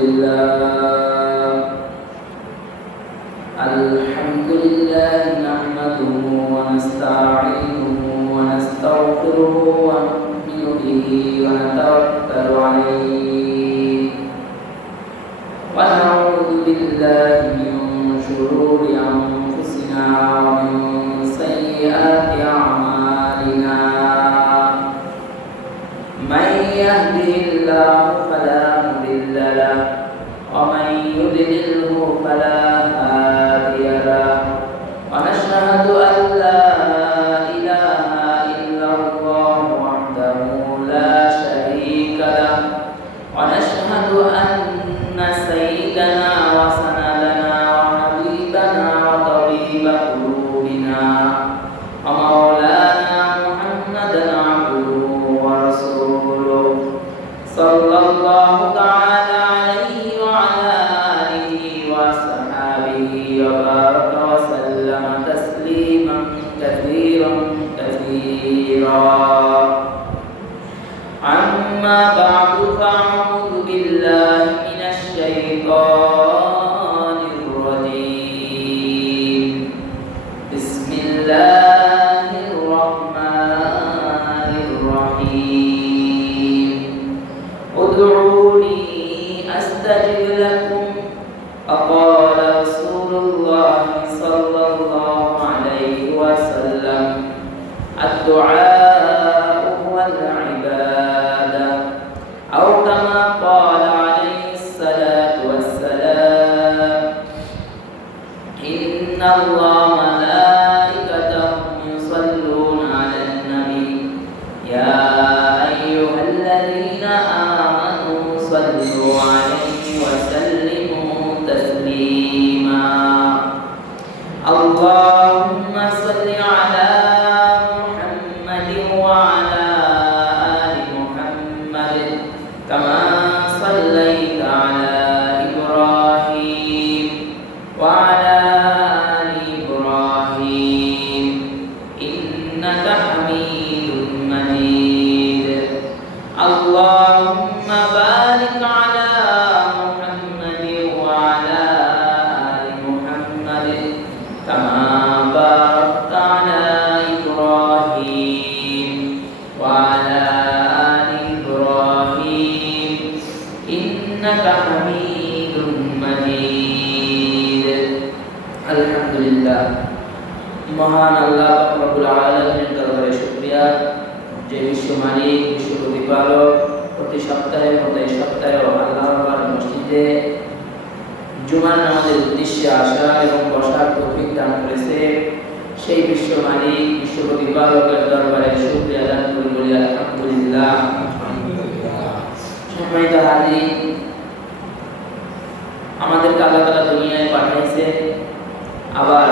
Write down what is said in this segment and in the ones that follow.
لله نحمده ونستعينه ونستغفره ونؤمن به ونتوكل عليه ونعوذ بالله من شرور أنفسنا ومن سيئات أعمالنا من يهده الله فلا مضل له ومن يضلله فلا هادي له ونشهد أن لا إله إلا الله وحده لا شريك له ونشهد أن سيدنا وسندنا وحبيبنا وطبيب قلوبنا ومولانا محمدا عبده ورسوله صلى الله تعالى عليه وعلى آله وصحبه وبارك وسلم تسليما كثيرا أما بعد فأعوذ بالله من الشيطان الرجيم بسم الله الرحمن الرحيم ادعوني أستجب لكم وقال رسول الله صلى الله عليه وسلم الدعاء هو العبادة أو كما قال عليه الصلاة والسلام إن الله ملائكته يصلون على النبي يا أيها الذين آمنوا صلوا عليه وسلموا تسليما اللهم صل على محمد وعلى آل محمد كما صليت على إبراهيم وعلى آل إبراهيم إنك حميد مجيد اللهم بارك على محمد وعلى آل محمد كما باركت على إبراهيم وعلى آل إبراهيم إنك حميد مجيد الحمد لله মহান আল্লাহ রব্বুল আলামিনের দরবারে শুকরিয়া যে বিশ্ব মালিক বিশ্ব প্রতিপালক প্রতি সপ্তাহের মতো এই সপ্তাহেও আল্লাহর মসজিদে জুমার নামাজের উদ্দেশ্যে আসা এবং বসার তৌফিক দান করেছে সেই বিশ্ব মালিক বিশ্ব প্রতিপালকের দরবারে শুকরিয়া আদায় করি বলি আলহামদুলিল্লাহ। সম্মানিত হাজির, আমাদেরকে আল্লাহ তাআলা দুনিয়ায় পাঠাইছে, আবার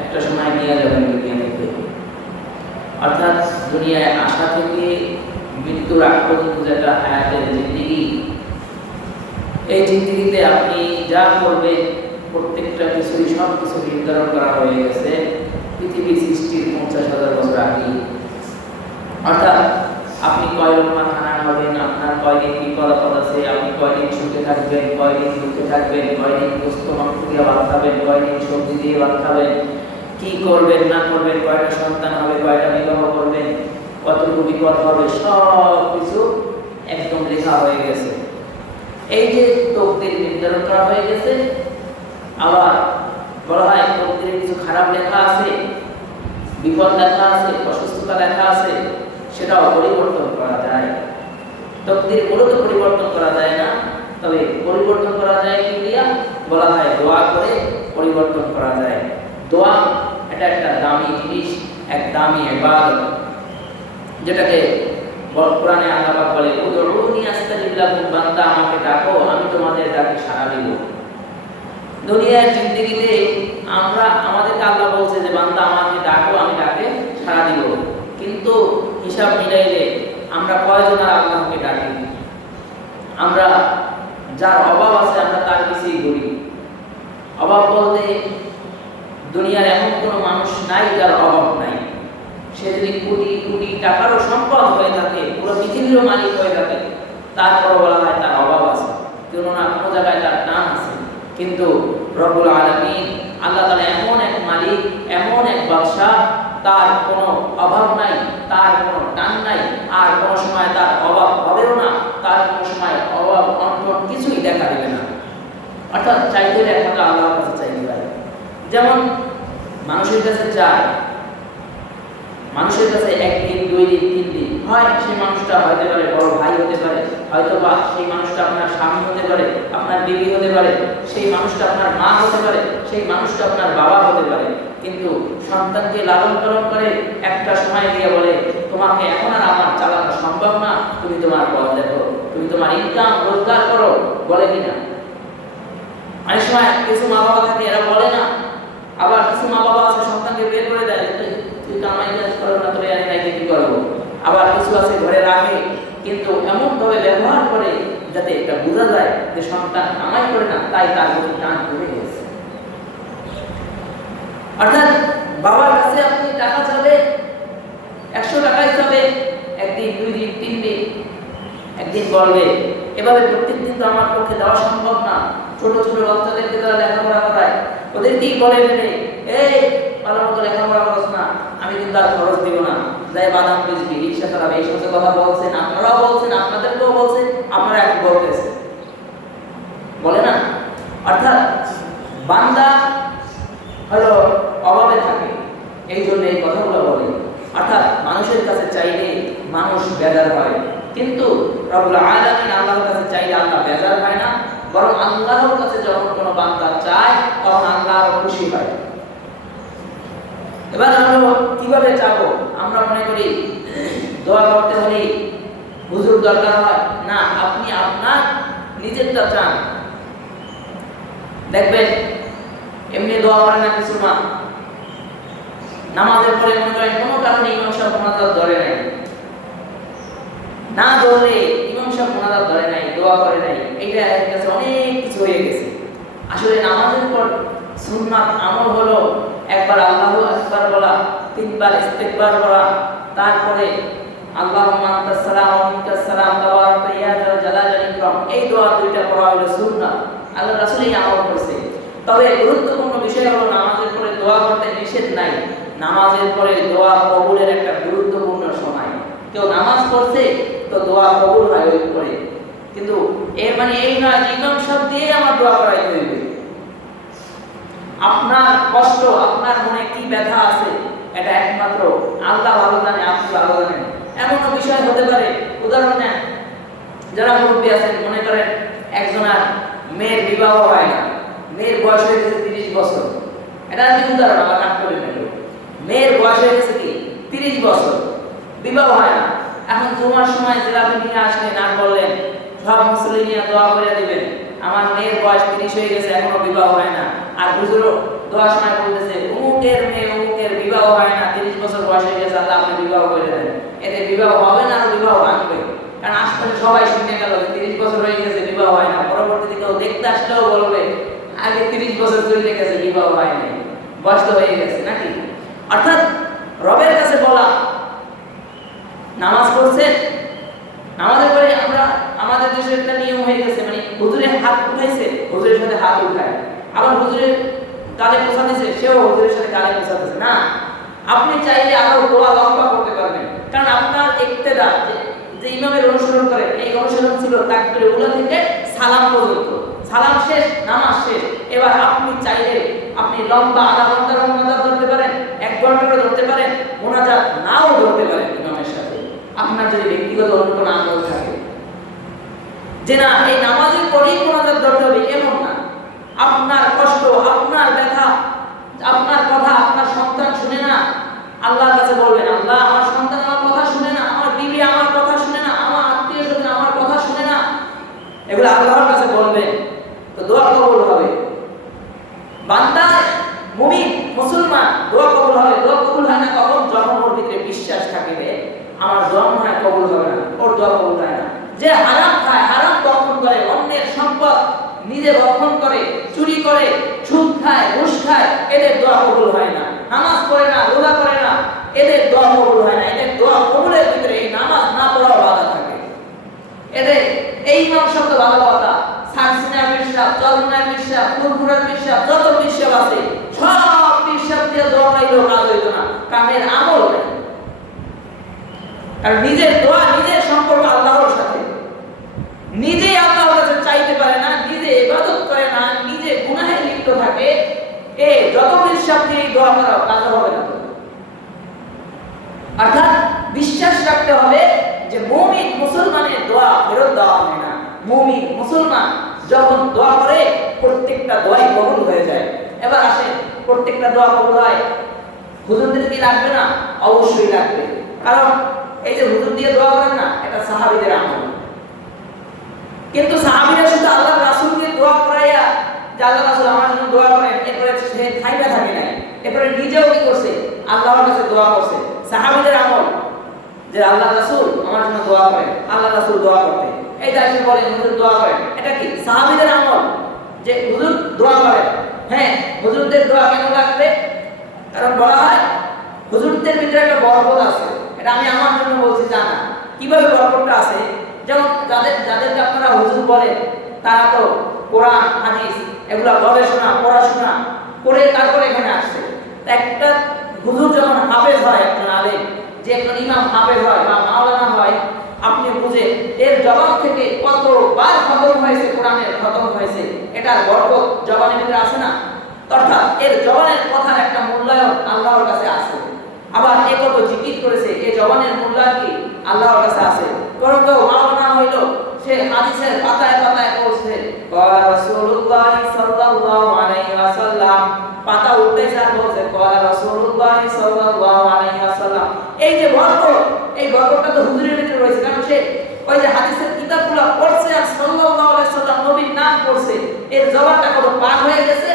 একটা সময় নিয়ে যাবেন দুনিয়া থেকে, অর্থাৎ দুনিয়ায় আসা থেকে মৃত্যুর আগ পর্যন্ত যেটা হায়াতের জিন্দেগি, এই জিন্দেগিতে আপনি যা করবেন প্রত্যেকটা কিছুই সব কিছু নির্ধারণ করা হয়ে গেছে পৃথিবী সৃষ্টির 50,000 বছর আগে। অর্থাৎ আপনি কয় লোকমা খানা খাবেন, আপনার কয়দিন বিপদ আছে, আপনি কয়দিন সুখে থাকবেন, কয়দিন দুঃখে থাকবেন, কয়দিন গোস্ত মাংস দিয়ে ভাত খাবেন, কয়দিন সবজি দিয়ে ভাত খাবেন, কি করবেন না করবেন, কয়টা সন্তান হবে, কয়টা বিবাহ করবেন, কতটুকু বিপদ হবে, সব কিছু একদম লেখা হয়ে গেছে। এই যে তকদির নির্ধারণ করা হয়ে গেছে, আবার বলা হয় তকদিরে কিছু খারাপ লেখা আছে, বিপদ লেখা আছে, অসুস্থতা লেখা আছে, সেটাও পরিবর্তন করা যায়। তকদির মূলত পরিবর্তন করা যায় না, তবে পরিবর্তন করা যায় কি দিয়া বলা হয় দোয়া করে পরিবর্তন করা যায়। দোয়া এটা একটা দামি জিনিস, এক দামি ইবাদত, যেটাকে কোরআনে আল্লাহ পাক বলে উদউনি আস্তাজিব লাকুম, বান্দা আমাকে ডাকো আমি তোমাদের ডাকে সাড়া দেব। দুনিয়ার জিন্দেগিতে আমরা আমাদেরকে আল্লাহ বলছে যে বান্দা আমাকে ডাকো আমি ডাকে সাড়া দিব, কিন্তু হিসাব মিলাইলে আমরা কয়জন আর আল্লাহকে ডাকি? আমরা যার অভাব আছে আমরা তার কিছুই করি। অভাব বলতে দুনিয়ার এমন কোনো মানুষ নাই যার অভাব নাই। সে যদি কোটি কোটি টাকারও সম্পদ হয়ে থাকে, পুরো পৃথিবীরও মালিক হয়ে থাকে, তারপর বলা হয় তার অভাব আছে। জায়গায় তার টান আছে, কিন্তু রব্বুল আলামিন আল্লাহ তাআলা এমন এক মালিক, এমন এক বাদশা, তার কোনো অভাব নাই, তার কোনো টান নাই, আর কোনো সময় তার অভাব হবেও না, তার কোনো সময় অভাব অনটন কিছুই দেখা দিবে না। অর্থাৎ চাইতে হলে একমাত্র আল্লাহর কাছে চাইতে হয়। যেমন মানুষের কাছে চায়, মানুষের কাছে একদিন, 2 দিন, 3 দিন হয়, সেই মানুষটা হতে পারে বড় ভাই হতে পারে, হয়তো বা সেই মানুষটা আপনার স্বামী হতে পারে, আপনার বিবি হতে পারে, সেই মানুষটা আপনার মা হতে পারে, সেই মানুষটা আপনার বাবা হতে পারে। কিন্তু সন্তানকে লালন পালন করে একটা সময় গিয়ে বলে, তোমাকে এখন আর আমার চালানো সম্ভব না, তুমি তোমার পথ দেখো, তুমি তোমার ইনকাম রোজগার করো, বলে কিনা? অনেক সময় কিছু মা বাবা থাকে এরা বলে না, আবার কিছু মা বাবা আছে সন্তানকে বের করে দেয়, তুই কামাই কাজ করো না, তোরে আমি নাকি কি করবো। আবার কিছু আছে ঘরে রাখে, কিন্তু এমন ভাবে ব্যবহার করে যাতে এটা বোঝা যায় যে সন্তান কামাই করে না, তাই তার প্রতি টান কমে গেছে। অর্থাৎ বাবার কাছে আপনি টাকা চাবে, 100 টাকাই চাবে, একদিন, 2 দিন, 3 দিন, একদিন বলবে এভাবে প্রত্যেক দিন তো আমার পক্ষে দেওয়া সম্ভব না। ছোট ছোট বাচ্চাদেরকে তারা লেখাপড়া করায়, ওদেরকেই বলে ফেলে, এই ভালো মতো লেখাপড়া করছ না, আমি কিন্তু আর খরচ দিব না, যাই বাদাম বেচবি, রিক্সা চালাবে, এই সমস্ত কথা বলছেন, আপনারাও বলছেন, আপনাদেরকেও বলছেন, আপনারা এখন বলতেছেন, বলে না? অর্থাৎ বান্দা হলো অভাবে থাকে, এই জন্য এই কথাগুলো বলে। অর্থাৎ মানুষের কাছে চাইলে মানুষ বেজার হয়, কিন্তু রব্বুল আলামিন আল্লাহর কাছে চাইলে আল্লাহ বেজার হয় না, বরং আল্লাহর কাছে যখন কোনো বান্দা চায় তখন আল্লাহ খুশি হয়। এবার আমরা কিভাবে চাবো? আমরা মনে করি দোয়া করতে হলে হুজুর দরকার হয় না, আপনি আপনার নিজেরটা চান। দেখবেন এমনি দোয়া করে না কিছু মা, নামাজের পরে মনে করেন কোনো কারণে ইমাম সাহেব মোনাজাত ধরে নাই, না ধরলে ইমাম সাহেব মোনাজাত ধরে নাই, দোয়া করে নাই, এইটা এর কাছে অনেক কিছু হয়ে গেছে। আসলে নামাজের পর সুন্নাত আমল হলো একবার আল্লাহু আকবার বলা, 3 বার ইস্তিগফার করা, তারপরে আল্লাহুম্মা আনতাস সালাম ওয়া মিনকাস সালাম তাবারাকা ইয়া যাল জালালি ওয়াল ইকরাম, এই দোয়া দুইটা পড়া হলো সুন্নাত, আল্লাহ রাসূলই আমল করেছে। তবে গুরুত্বপূর্ণ বিষয় হলো নামাজের পরে দোয়া করতে নিষেধ নাই, নামাজের পরে দোয়া কবুলের একটা গুরুত্বপূর্ণ সময়। কেউ নামাজ পড়ছে তো দোয়া কবুল হয় ওই পরে, কিন্তু এর মানে এই নয় যে ইমাম সাহেব দিয়ে আমার দোয়া করাইতে হইবে। আপনার কষ্ট, আপনার মনে কি ব্যথা আছে, এটা একমাত্র আল্লাহ ভালো জানে, আপনি ভালো জানেন। এমন বিষয় হতে পারে, উদাহরণ নেন, যারা মুরব্বী আছেন, মনে করেন একজনের মেয়ের বিবাহ হয় না, মেয়ের বয়স হয়ে গেছে 30 বছর, এটা আমি উদাহরণ আমার নাম করে নেব, মেয়ের বয়স হয়ে গেছে কি 30 বছর, বিবাহ হয় না। এখন জুমার সময় জেলাপি নিয়ে আসলেন আর বললেন সব মুসলিম নিয়ে দোয়া করে দিবেন, আমার মেয়ের বয়স 30 হয়ে গেছে, এখনো বিবাহ হয় না। আর হুজুরও দোয়ার সময় বলতেছে অমুকের মেয়ে অমুকের বিবাহ হয় না, 30 বছর বয়স হয়ে গেছে, আল্লাহ আপনি বিবাহ করে দেন। এতে বিবাহ হবে না, আর বিবাহ ভাঙবে। কারণ আজকাল সবাই শুনে গেল 30 বছর হয়ে গেছে, বিবাহ হয় না, পরবর্তীতে কেউ দেখতে আসলেও বলবে আগে 30 বছর চলে গেছে, বিবাহ হয় নাই, বয়স তো হয়ে গেছে নাকি। অর্থাৎ রবের কাছে বলা, নামাজ পড়ছেন, নামাজের পরে আমরা আমাদের দেশে একটা নিয়ম হয়ে গেছে, মানে হুজুরের হাত উঠাইছে, হুজুরের সাথে হাত উঠায়, আবার হুজুরের গালে পোছাতেছে, সেও হুজুরের সাথে গালে পোছাতেছে না। আপনি চাইলে আরো দোয়া লম্বা করতে পারবেন, কারণ আপনার ইক্তেদা যে ইমামের অনুসরণ করে, এই অনুসরণ ছিল তাকবীরে উলা থেকে সালাম পর্যন্ত, সালাম শেষ, নামাজ শেষ। এবার আপনি চাইলে আপনি লম্বা আধা ঘন্টার মোনাজাত ধরতে পারেন, 1 ঘন্টা করে ধরতে পারেন, মোনাজাত নাও ধরতে পারেন ইমামের সাথে, আপনার যদি ব্যক্তিগত অন্য কোনো আমল থাকে। যে না এই নামাজের পরেই মোনাজাত ধরতে হবে এমন না, আপনার কষ্ট, আপনার ব্যথা, আপনার কথা আপনার সন্তান শুনে না, আল্লাহর কাছে বলবেন আল্লাহ আমার সন্তান আমার কথা শুনে না, আমার বিবি আমার কথা শুনে না, আমার আত্মীয়স্বজন আমার কথা শুনে না, এগুলো আল্লাহর কাছে বলবেন, তো দোয়া কবুল হবে। বান্দা মুমিন মুসলমান দোয়া কবুল হবে। দোয়া কবুল হয় না কখন? যখন ওর ভিতরে বিশ্বাস থাকবে আমার দোয়া মনে হয় কবুল হবে না, ওর দোয়া কবুল হয় না। যে হারাম খায়, হারাম ভক্ষণ করে, অন্যের সম্পদ নিজে ভক্ষণ করে, চুরি করে, সুদ খায়, ঘুষ খায়, এদের দোয়া কবুল হয় না। নামাজ পড়ে না, রোজা করে না, এদের দোয়া কবুল হয় না। এদের দোয়া কবুলের ভিতরে এই নামাজ না পড়াও বাধা থাকে। এদের এই ইমাম শব্দ ভালো কথা, হাসিনার পেশাব, জলনার পেশাব, ফুরফুরার পেশাব, যত পেশাব আছে সব পেশাব দিয়ে দোয়া পাইলেও কাজ হইতো না, কামের আমল নাই। আর নিজের দোয়া, নিজের সম্পর্ক আল্লাহর সাথে, নিজে আল্লাহর কাছে চাইতে পারে না, নিজে ইবাদত করে না, নিজে গুনাহে লিপ্ত থাকে, এ যত পেশাব দিয়ে দোয়া করা কাজ হবে না। অর্থাৎ বিশ্বাস রাখতে হবে যে মুমিন মুসলমানের দোয়া ফেরত দেওয়া হয় না। মুমিন মুসলমান যখন দোয়া করে প্রত্যেকটা দোয়াই কবুল হয়ে যায়। এবার আসেন, প্রত্যেকটা দোয়া কবুল হয় হুজুরদের কি লাগবে না? অবশ্যই লাগবে। কারণ এই যে হুজুর দিয়ে দোয়া করেন না, এটা সাহাবীদের আমল। কিন্তু সাহাবীরা শুধু আল্লাহর রাসূলকে দোয়া করাইয়া যে আল্লাহ রাসূল আমার জন্য দোয়া করেন, এরপরে সে থাইকা থাকে না, এরপরে নিজেও কি করছে? আল্লাহর কাছে দোয়া করছে। সাহাবীদের আমল যে আল্লাহ রাসূল আমার জন্য দোয়া করেন, আল্লাহ রাসূল দোয়া করতেন, এই দায়িত্ব বলেন হুজুর দোয়া করেন, এটা কি সাহাবীদের আমল যে হুজুর দোয়া করেন। হ্যাঁ, হুজুরদের দোয়া কেন লাগবে? কারণ বলা হয় হুজুরদের ভিতরে একটা বরকত আছে। এটা আমি আমার জন্য বলছি তা না। কিভাবে বরকতটা আছে? যেমন যাদেরকে আপনারা হুজুর বলেন, তারা তো কোরআন হাদিস এগুলা গবেষণা পড়াশোনা করে তারপরে এখানে আসছে। একটা হুজুর যখন হাফেজ হয়, একজন আলেম, যে একজন ইমাম হাফেজ হয় বা মাওলানা হয়, আপনি বুঝে এর জবাব থেকে কতবার খতম হয়েছে, কোরআনের খতম হয়েছে, এটার বরকত জবানের ভিতরে আছে না? অর্থাৎ এর জবানের কথার একটা মূল্যায়ন আল্লাহর কাছে আছে। আবার এ কত জিকির করেছে, এই জবানের মূল্যায়ন কি আল্লাহর কাছে আছে। কারণ কেউ মাওলানা হইল, সে হাদিসের পাতায় পাতায় পড়ছে ক্বালা রাসূলুল্লাহ সাল্লাল্লাহু আলাইহি ওয়াসাল্লাম, পাতা উল্টাইছে আর বলছে ক্বালা রাসূলুল্লাহ সাল্লাল্লাহু আলাইহি ওয়াসাল্লাম। এই যে বরকত, এই বরকতটা তো হুজুরের ভিতরে রয়েছে। কারণ সে ওই যে হাদিসের কিতাবগুলো পড়ছে আর সাল্লাল্লাহু আলাইহি ওয়াসাল্লাম নবীর নাম পড়ছে, এর জবানটা কত পাক হয়ে গেছে,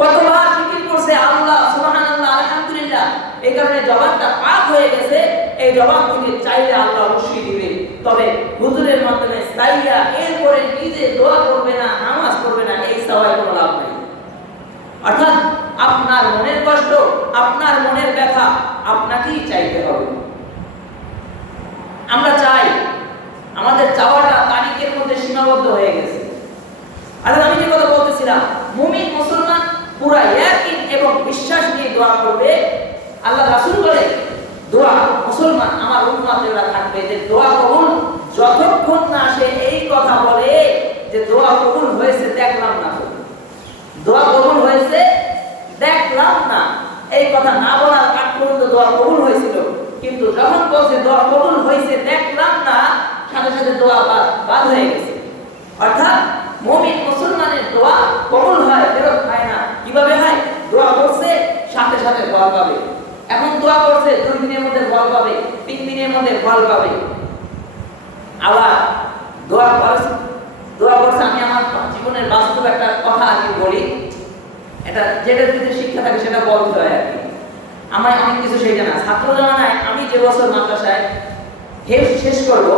কতবার জিকির করছে আল্লাহ সুবহানাল্লাহ আলহামদুলিল্লাহ, এই কারণে জবানটা পাক হয়ে গেছে। এই জবান থেকে চাইলে আল্লাহ অবশ্যই দিবে। তবে হুজুরের মাধ্যমে চাইয়া এরপরে নিজে দোয়া করবে না, নামাজ পড়বে না, এই সওয়ায় কোনো লাভ নেই। অর্থাৎ আপনার মনের কষ্ট, আপনার মনের ব্যথা আপনাকেই চাইতে হবে। আমরা চাই, আমাদের চাওয়াটা তারিখের মধ্যে সীমাবদ্ধ হয়ে গেছে। আর আমি যে কথা বলতেছিলাম, মুমিন মুসলমান পুরা ইয়াকিন এবং বিশ্বাস নিয়ে দোয়া করবে। আল্লাহ রাসূল বলে দোয়া মুসলমান আমার উম্মত যারা থাকবে, যে দোয়া কবুল যতক্ষণ না সে এই কথা বলে যে দোয়া কবুল হয়েছে দেখলাম না, দোয়া কবুল হয়েছে দেখলাম না, এই কথা না বলার আগ পর্যন্ত দোয়া কবুল হয়েছিল। কিন্তু যখন বলছে দোয়া কবুল হয়েছে দেখলাম না, সাথে সাথে দোয়া বাদ হয়ে গেছে। অর্থাৎ মুমিন মুসলমানের দোয়া কবুল হয়, ফেরত হয় না। কিভাবে হয়? দোয়া করছে সাথে সাথে ফল পাবে। এখন দোয়া করছে 2 দিনের মধ্যে ফল পাবে, 3 দিনের মধ্যে ফল পাবে। আবার দোয়া করছে, আমি আমার জীবনের বাস্তব একটা কথা আজকে বলি, এটা যেটা যদি শিক্ষা থাকে সেটা বলতে হয় আর কি। আমার অনেক কিছু সেটা না। ছাত্র জমানায় আমি যে বছর মাদ্রাসায় শেষ করবো,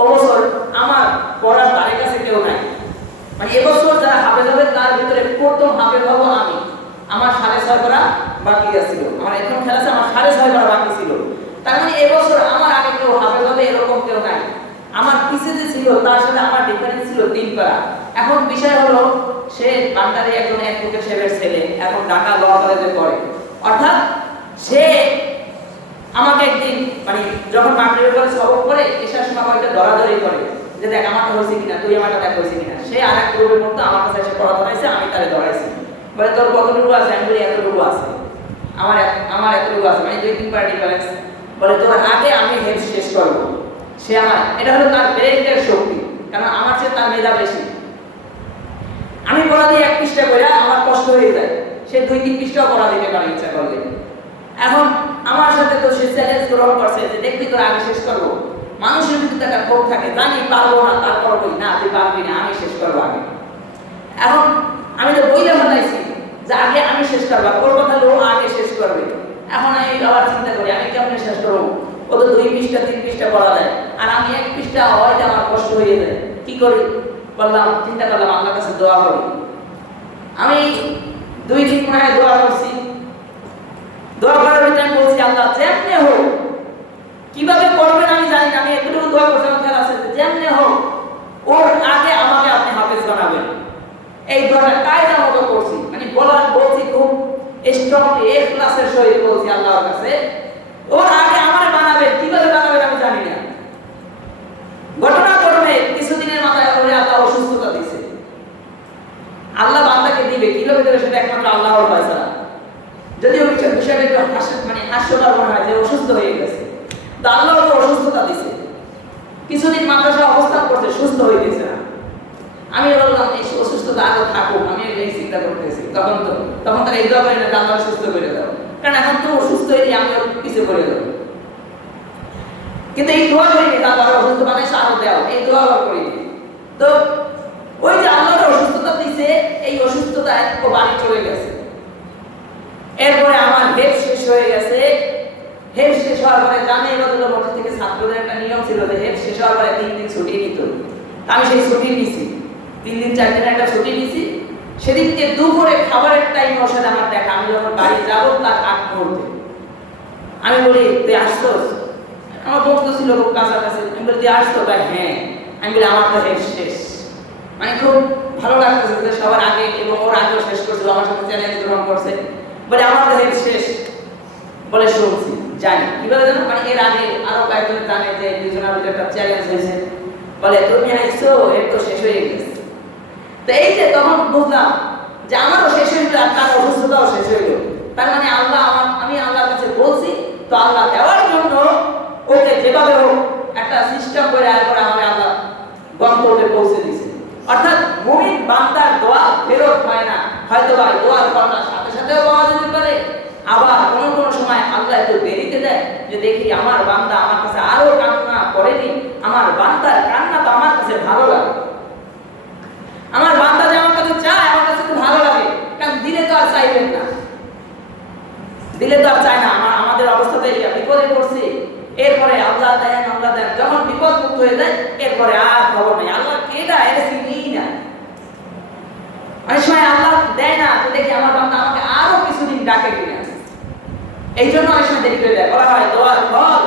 ও বছর আমার পড়ার তার কাছে কেউ নাই। মানে এবছর যারা হাফেজ হবে তার ভিতরে প্রথম হাফেজ হবো আমি। আমার 6.5 করা বাকি ছিল। আমার এখন খেলা আছে, আমার 6.5 করা বাকি ছিল। তার মানে এবছর আমার আগে কেউ হাফেজ হবে এরকম কেউ নাই। আমার পিছে যে ছিল তার সাথে আমার ডিফারেন্স ছিল 3 করা। এখন বিষয় হলো সে বান্দারে একজন অ্যাডভোকেট সাহেবের ছেলে, এখন ঢাকা ল কলেজে পড়ে। অর্থাৎ সে আমাকে একদিন মানে যখন মাগরিবের পরে সবক পড়ে এসার সময় কয়েকটা দরাদরি করে যে দেখ আমারটা হয়েছে কিনা, তুই আমারটা দেখ হয়েছে কিনা। সে আরেক গ্রুপের মতো আমার কাছে এসে পড়া ধরাইছে, আমি তারে ধরাইছি। বলে তোর কতটুকু আছে? আমি বলি এতটুকু আছে। আমার এতটুকু আছে, মানে 2-3 পার্টি ব্যালেন্স। বলে তোর আগে আমি হেড শেষ করবো। সে আমার, এটা হলো তার ব্রেনের শক্তি, কারণ আমার চেয়ে তার মেধা বেশি। আমি পড়া দিয়ে 1 পৃষ্ঠা করে আমার কষ্ট হয়ে যায়, সে 2-3 পৃষ্ঠাও পড়া দিতে পারে ইচ্ছা করলে। এখন আমার সাথে তো সে চ্যালেঞ্জ গ্রহণ করছে যে দেখবি তোর আগে শেষ করবো। মানুষের ভিতরে একটা ক্ষোভ থাকে, জানি পারবো না, তারপর বলি না তুই পারবি না, আমি শেষ করবো আগে। এখন আমি তো বইলে ভালাইছি যে আগে আমি শেষ করবো, ওর কথা হলো আগে শেষ করবে। এখন আমি আবার চিন্তা করি আমি কেমনে শেষ করবো? ও তো 2 পৃষ্ঠা 3 পৃষ্ঠা পড়া যায়, আর আমি 1 পৃষ্ঠা হয়তো আমার কষ্ট হয়ে যায়। কি করি? বললাম, চিন্তা করলাম আল্লাহর কাছে দোয়া করি। আমি 2 দিন মনে হয় দোয়া করছি। দোয়া করার ভিতরে আমি বলছি আল্লাহ যেমনে হোক, কিভাবে করবেন আমি জানি না, আমি এতটুকু দোয়া করছি আমার খেয়াল আছে, যেমনে হোক ওর আগে আমাকে বানাবেন। এই দোয়াটা কায়দা মতো করছি, মানে বলছি খুব স্ট্রংলি ইখলাসের সহিত বলছি আল্লাহর কাছে, ওর আগে আমারে বানাবেন, কিভাবে বানাবেন আমি জানি না। ঘটনাক্রমে কিছুদিনের মাথায় আল্লাহ অসুস্থতা দিয়েছে। আল্লাহ বান্দাকে দিবে, কিভাবে দেবে সেটা একমাত্র আল্লাহর ফয়সালা। যদিও বিষয়টা একটু হাস্যকর মনে হয় যে অসুস্থ হয়ে গেছে, তা আল্লাহ তো অসুস্থতা দিছে। কিছুদিন মাদ্রাসা অবস্থান করছে, সুস্থ হয়ে গেছে না। আমি বললাম এই অসুস্থতা আরো থাকুক, আমি এই চিন্তা করতেছি। তখন তারা এই দোয়া করি না, আল্লাহ সুস্থ করে দাও, কারণ এখন তো অসুস্থ হয়ে আমি কিছু করে দেবো। কিন্তু এই দোয়া করিনি, আল্লাহ অসুস্থ বানাইছে আরো দেও, এই দোয়া করিনি। তো ওই যে আল্লাহর অসুস্থতা দিছে, এই অসুস্থতা এক বাড়ি চলে গেছে। এরপরে আমার হেড শেষ হয়ে গেছে। হেড শেষ হওয়ার পরে জানে এবাদুল্লাহ মসজিদ থেকে ছাত্রদের একটা নিয়ম ছিল যে হেড শেষ হওয়ার পরে 3 দিন ছুটি নিত। আমি সেই ছুটি নিছি, 3 দিন 4 দিন একটা ছুটি নিছি। সেদিনকে দুপুরে খাবারের টাইম ওর সাথে আমার দেখা। আমি যখন বাড়ি যাবো তার আগ মুহূর্তে আমি বলি তুই আসছোস? আমার বন্ধু ছিল খুব কাছাকাছি। আমি বলি তুই আসছো? ভাই হ্যাঁ। আমি বলি আমার তো হেড শেষ। মানে খুব ভালো লাগতেছে যে সবার আগে এবং ওর আগেও শেষ করছিল, আমার সাথে চ্যালেঞ্জ গ্রহণ করছে। বলে আমার তো হেড শেষ। বলে শুনছি, জানি কিভাবে জানো, মানে এর আগে আরো কয়েকজন জানে যে দুজনের ভিতরে একটা চ্যালেঞ্জ হয়েছে। বলে তুমি আইছো, এর তো শেষ হয়ে গেছে। তো এই যে তখন বুঝলাম যে আমারও শেষ হয়ে গেল, তার অসুস্থতাও শেষ হয়ে গেল। তার মানে আল্লাহ আমি আল্লাহর কাছে বলছি, তো আল্লাহ দেওয়ার জন্য ওকে যেভাবে হোক একটা সিস্টেম করে এরপরে আমাকে আল্লাহ গন্তব্যে পৌঁছে দিয়েছে। অর্থাৎ মুমিন বান্দার দোয়া ফেরত হয় না। হয়তো ভাই দোয়ার ফলটা সাথে সাথেও পাওয়া যেতে পারে, আবার কোনো সময় আল্লাহ একটু দেরিতে দেয় যে দেখি আমার বান্দা আমার কাছে আরো কান্না করেনি, আমার বান্দার কান্না তো আমার কাছে ভালো লাগে, আমার বান্দা যে আমার কাছে চায় আমার কাছে খুব ভালো লাগে। কারণ দিলে তো আর চাইবেন না, দিলে তো আর চায় না। আমাদের অবস্থাতে বিপদে পড়ছি, এরপরে আল্লাহ দেন যখন বিপদ মুক্ত হয়ে যায় এরপরে আর খবর নেই। আল্লাহ কে দেয় এটা চিনিই না। অনেক সময় আল্লাহ দেয় না, তো দেখি আমার বান্দা আমাকে আরো কিছুদিন ডাকে কিনা, এই জন্য অনেক সময় দেরি করে দেয়। বলা হয় দোয়ার ফল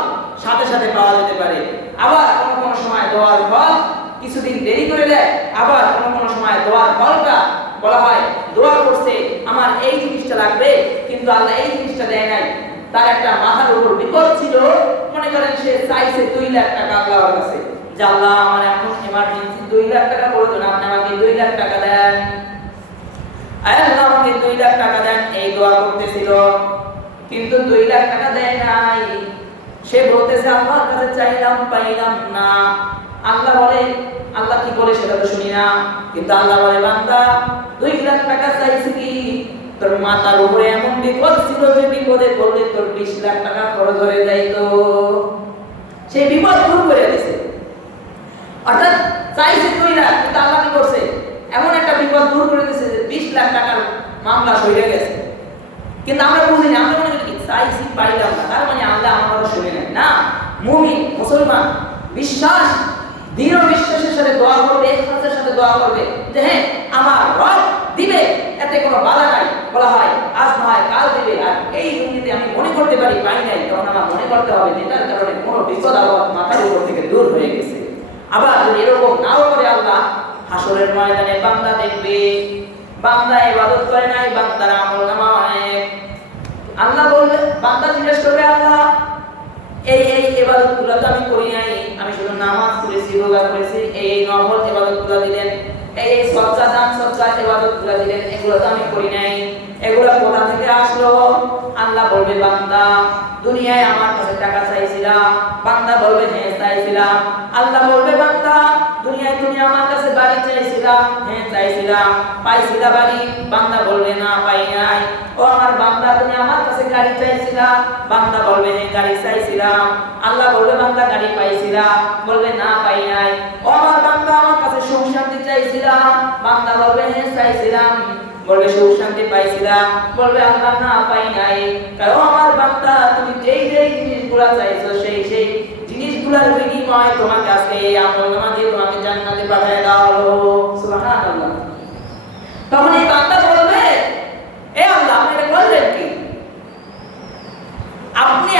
সাথে সাথে পাওয়া যেতে পারে, আবার কোনো সময় দোয়ার ফল কিছুদিন দেরি করে দেয়, আবার কোনো সময় দোয়ার ফলটা বলা হয় দোয়া করছে আমার এই জিনিসটা লাগবে কিন্তু আল্লাহ এই জিনিসটা দেয় নাই। তার একটা মাথার উপর বিপদ ছিল, মনে করেন সে চাইছে 2 লাখ টাকা আল্লাহর কাছে, যে আল্লাহ আমার এখন এমার্জেন্সি 2 লাখ টাকা প্রয়োজন, আপনি আমাকে 2 লাখ টাকা দেন, আল্লাহ আমাকে 2 লাখ টাকা দেন, এই দোয়া করতেছিল। কিন্তু 2 লাখ টাকা দেয় নাই। সে বলতেছে আল্লাহর কাছে চাইলাম পাইলাম না। আল্লাহ বলে, আল্লাহ কি বলে সেটা তো শুনি না, কিন্তু আল্লাহ বলে বান্দা 2 লাখ টাকা চাইছিলি, তোর মাথার উপরে এমন বিপদ ছিল যে বিপদে পড়লে তোর 20 লাখ টাকা খরচ হয়ে যাইতো, সেই বিপদ দূর করে দিয়েছে। অর্থাৎ চাইছে 2 লাখ, কিন্তু আল্লাহ কি করছে এমন একটা বিপদ দূর করে দিয়েছে যে 20 লাখ টাকার মামলা সরে গেছে। কিন্তু আমরা বুঝি না, আমরা মনে করি চাইছি পাইলাম না, তার মানে আল্লাহ আমার কথা শুনে নেয় না। মুমিন মুসলমান বিশ্বাস, দৃঢ় বিশ্বাসের সাথে দোয়া করবে, ইখলাসের সাথে দোয়া করবে যে হ্যাঁ আমার রব দিবে, এতে কোনো বাধা নাই। বলা হয় আজ না হয় কাল দিবে, আর এই দুনিয়াতে আমি মনে করতে পারি পাই নাই, তখন আমার মনে করতে হবে যেটার কারণে কোনো বিপদ আল্লাহ মাথার উপর থেকে দূর হয়ে গেছে। আবার যদি এরকম নাও করে আল্লাহ হাসরের ময়দানে বান্দা দেখবে বান্দা ইবাদত করে নাই, বান্দার আমলনামা অনেক। আল্লাহ বলবে, বান্দা জিজ্ঞেস করবে আল্লাহ এই ইবাদতগুলো তো আমি করি নাই, আমি শুধু নামাজ পড়েছি, রোজা করেছি, এই নফল ইবাদতগুলো দিলেন, এই সদকা দান সদকার ইবাদতগুলো দিলেন, এগুলো তো আমি করি নাই, এগুলো কোথা থেকে আসলো? আল্লাহ বলবে বান্দা দুনিয়ায় আমার কাছে টাকা চাইছিলাম, বান্দা বলবে হ্যাঁ চাইছিলাম। আল্লাহ বলবে বান্দা দুনিয়ায় তুমি আমার কাছে বাড়ি চাইছিলাম, হ্যাঁ চাইছিলাম, পাইছিলা বাড়ি? বান্দা বলবে না পাই নাই। ও আমার বান্দা তুমি আমার কাছে গাড়ি চাইছিলাম, বান্দা বলবে হ্যাঁ গাড়ি চাইছিলাম। আল্লাহ বলবে বান্দা গাড়ি পাইছিলা? বলবে না পাই নাই। ও আমার বান্দা আমার কাছে সুখ শান্তি চাইছিলাম, বান্দা বলবে হ্যাঁ চাইছিলাম, বলবে সুখ শান্তি পাইছিলাম? বলবে আল্লাহ না পাই নাই। কারণ আমার বান্দা তুমি যেই জিনিসগুলো চাইছো সেই জিনিসগুলোর বিনিময়ে তোমাকে আজকে এই আমলনামা দিয়ে তোমাকে জান্নাতে পাঠিয়ে দেওয়া হলো। সুবহানাল্লাহ। তখন এই বান্দা বলবে এ আল্লাহ আপনি এটা করলেন কি? আপনি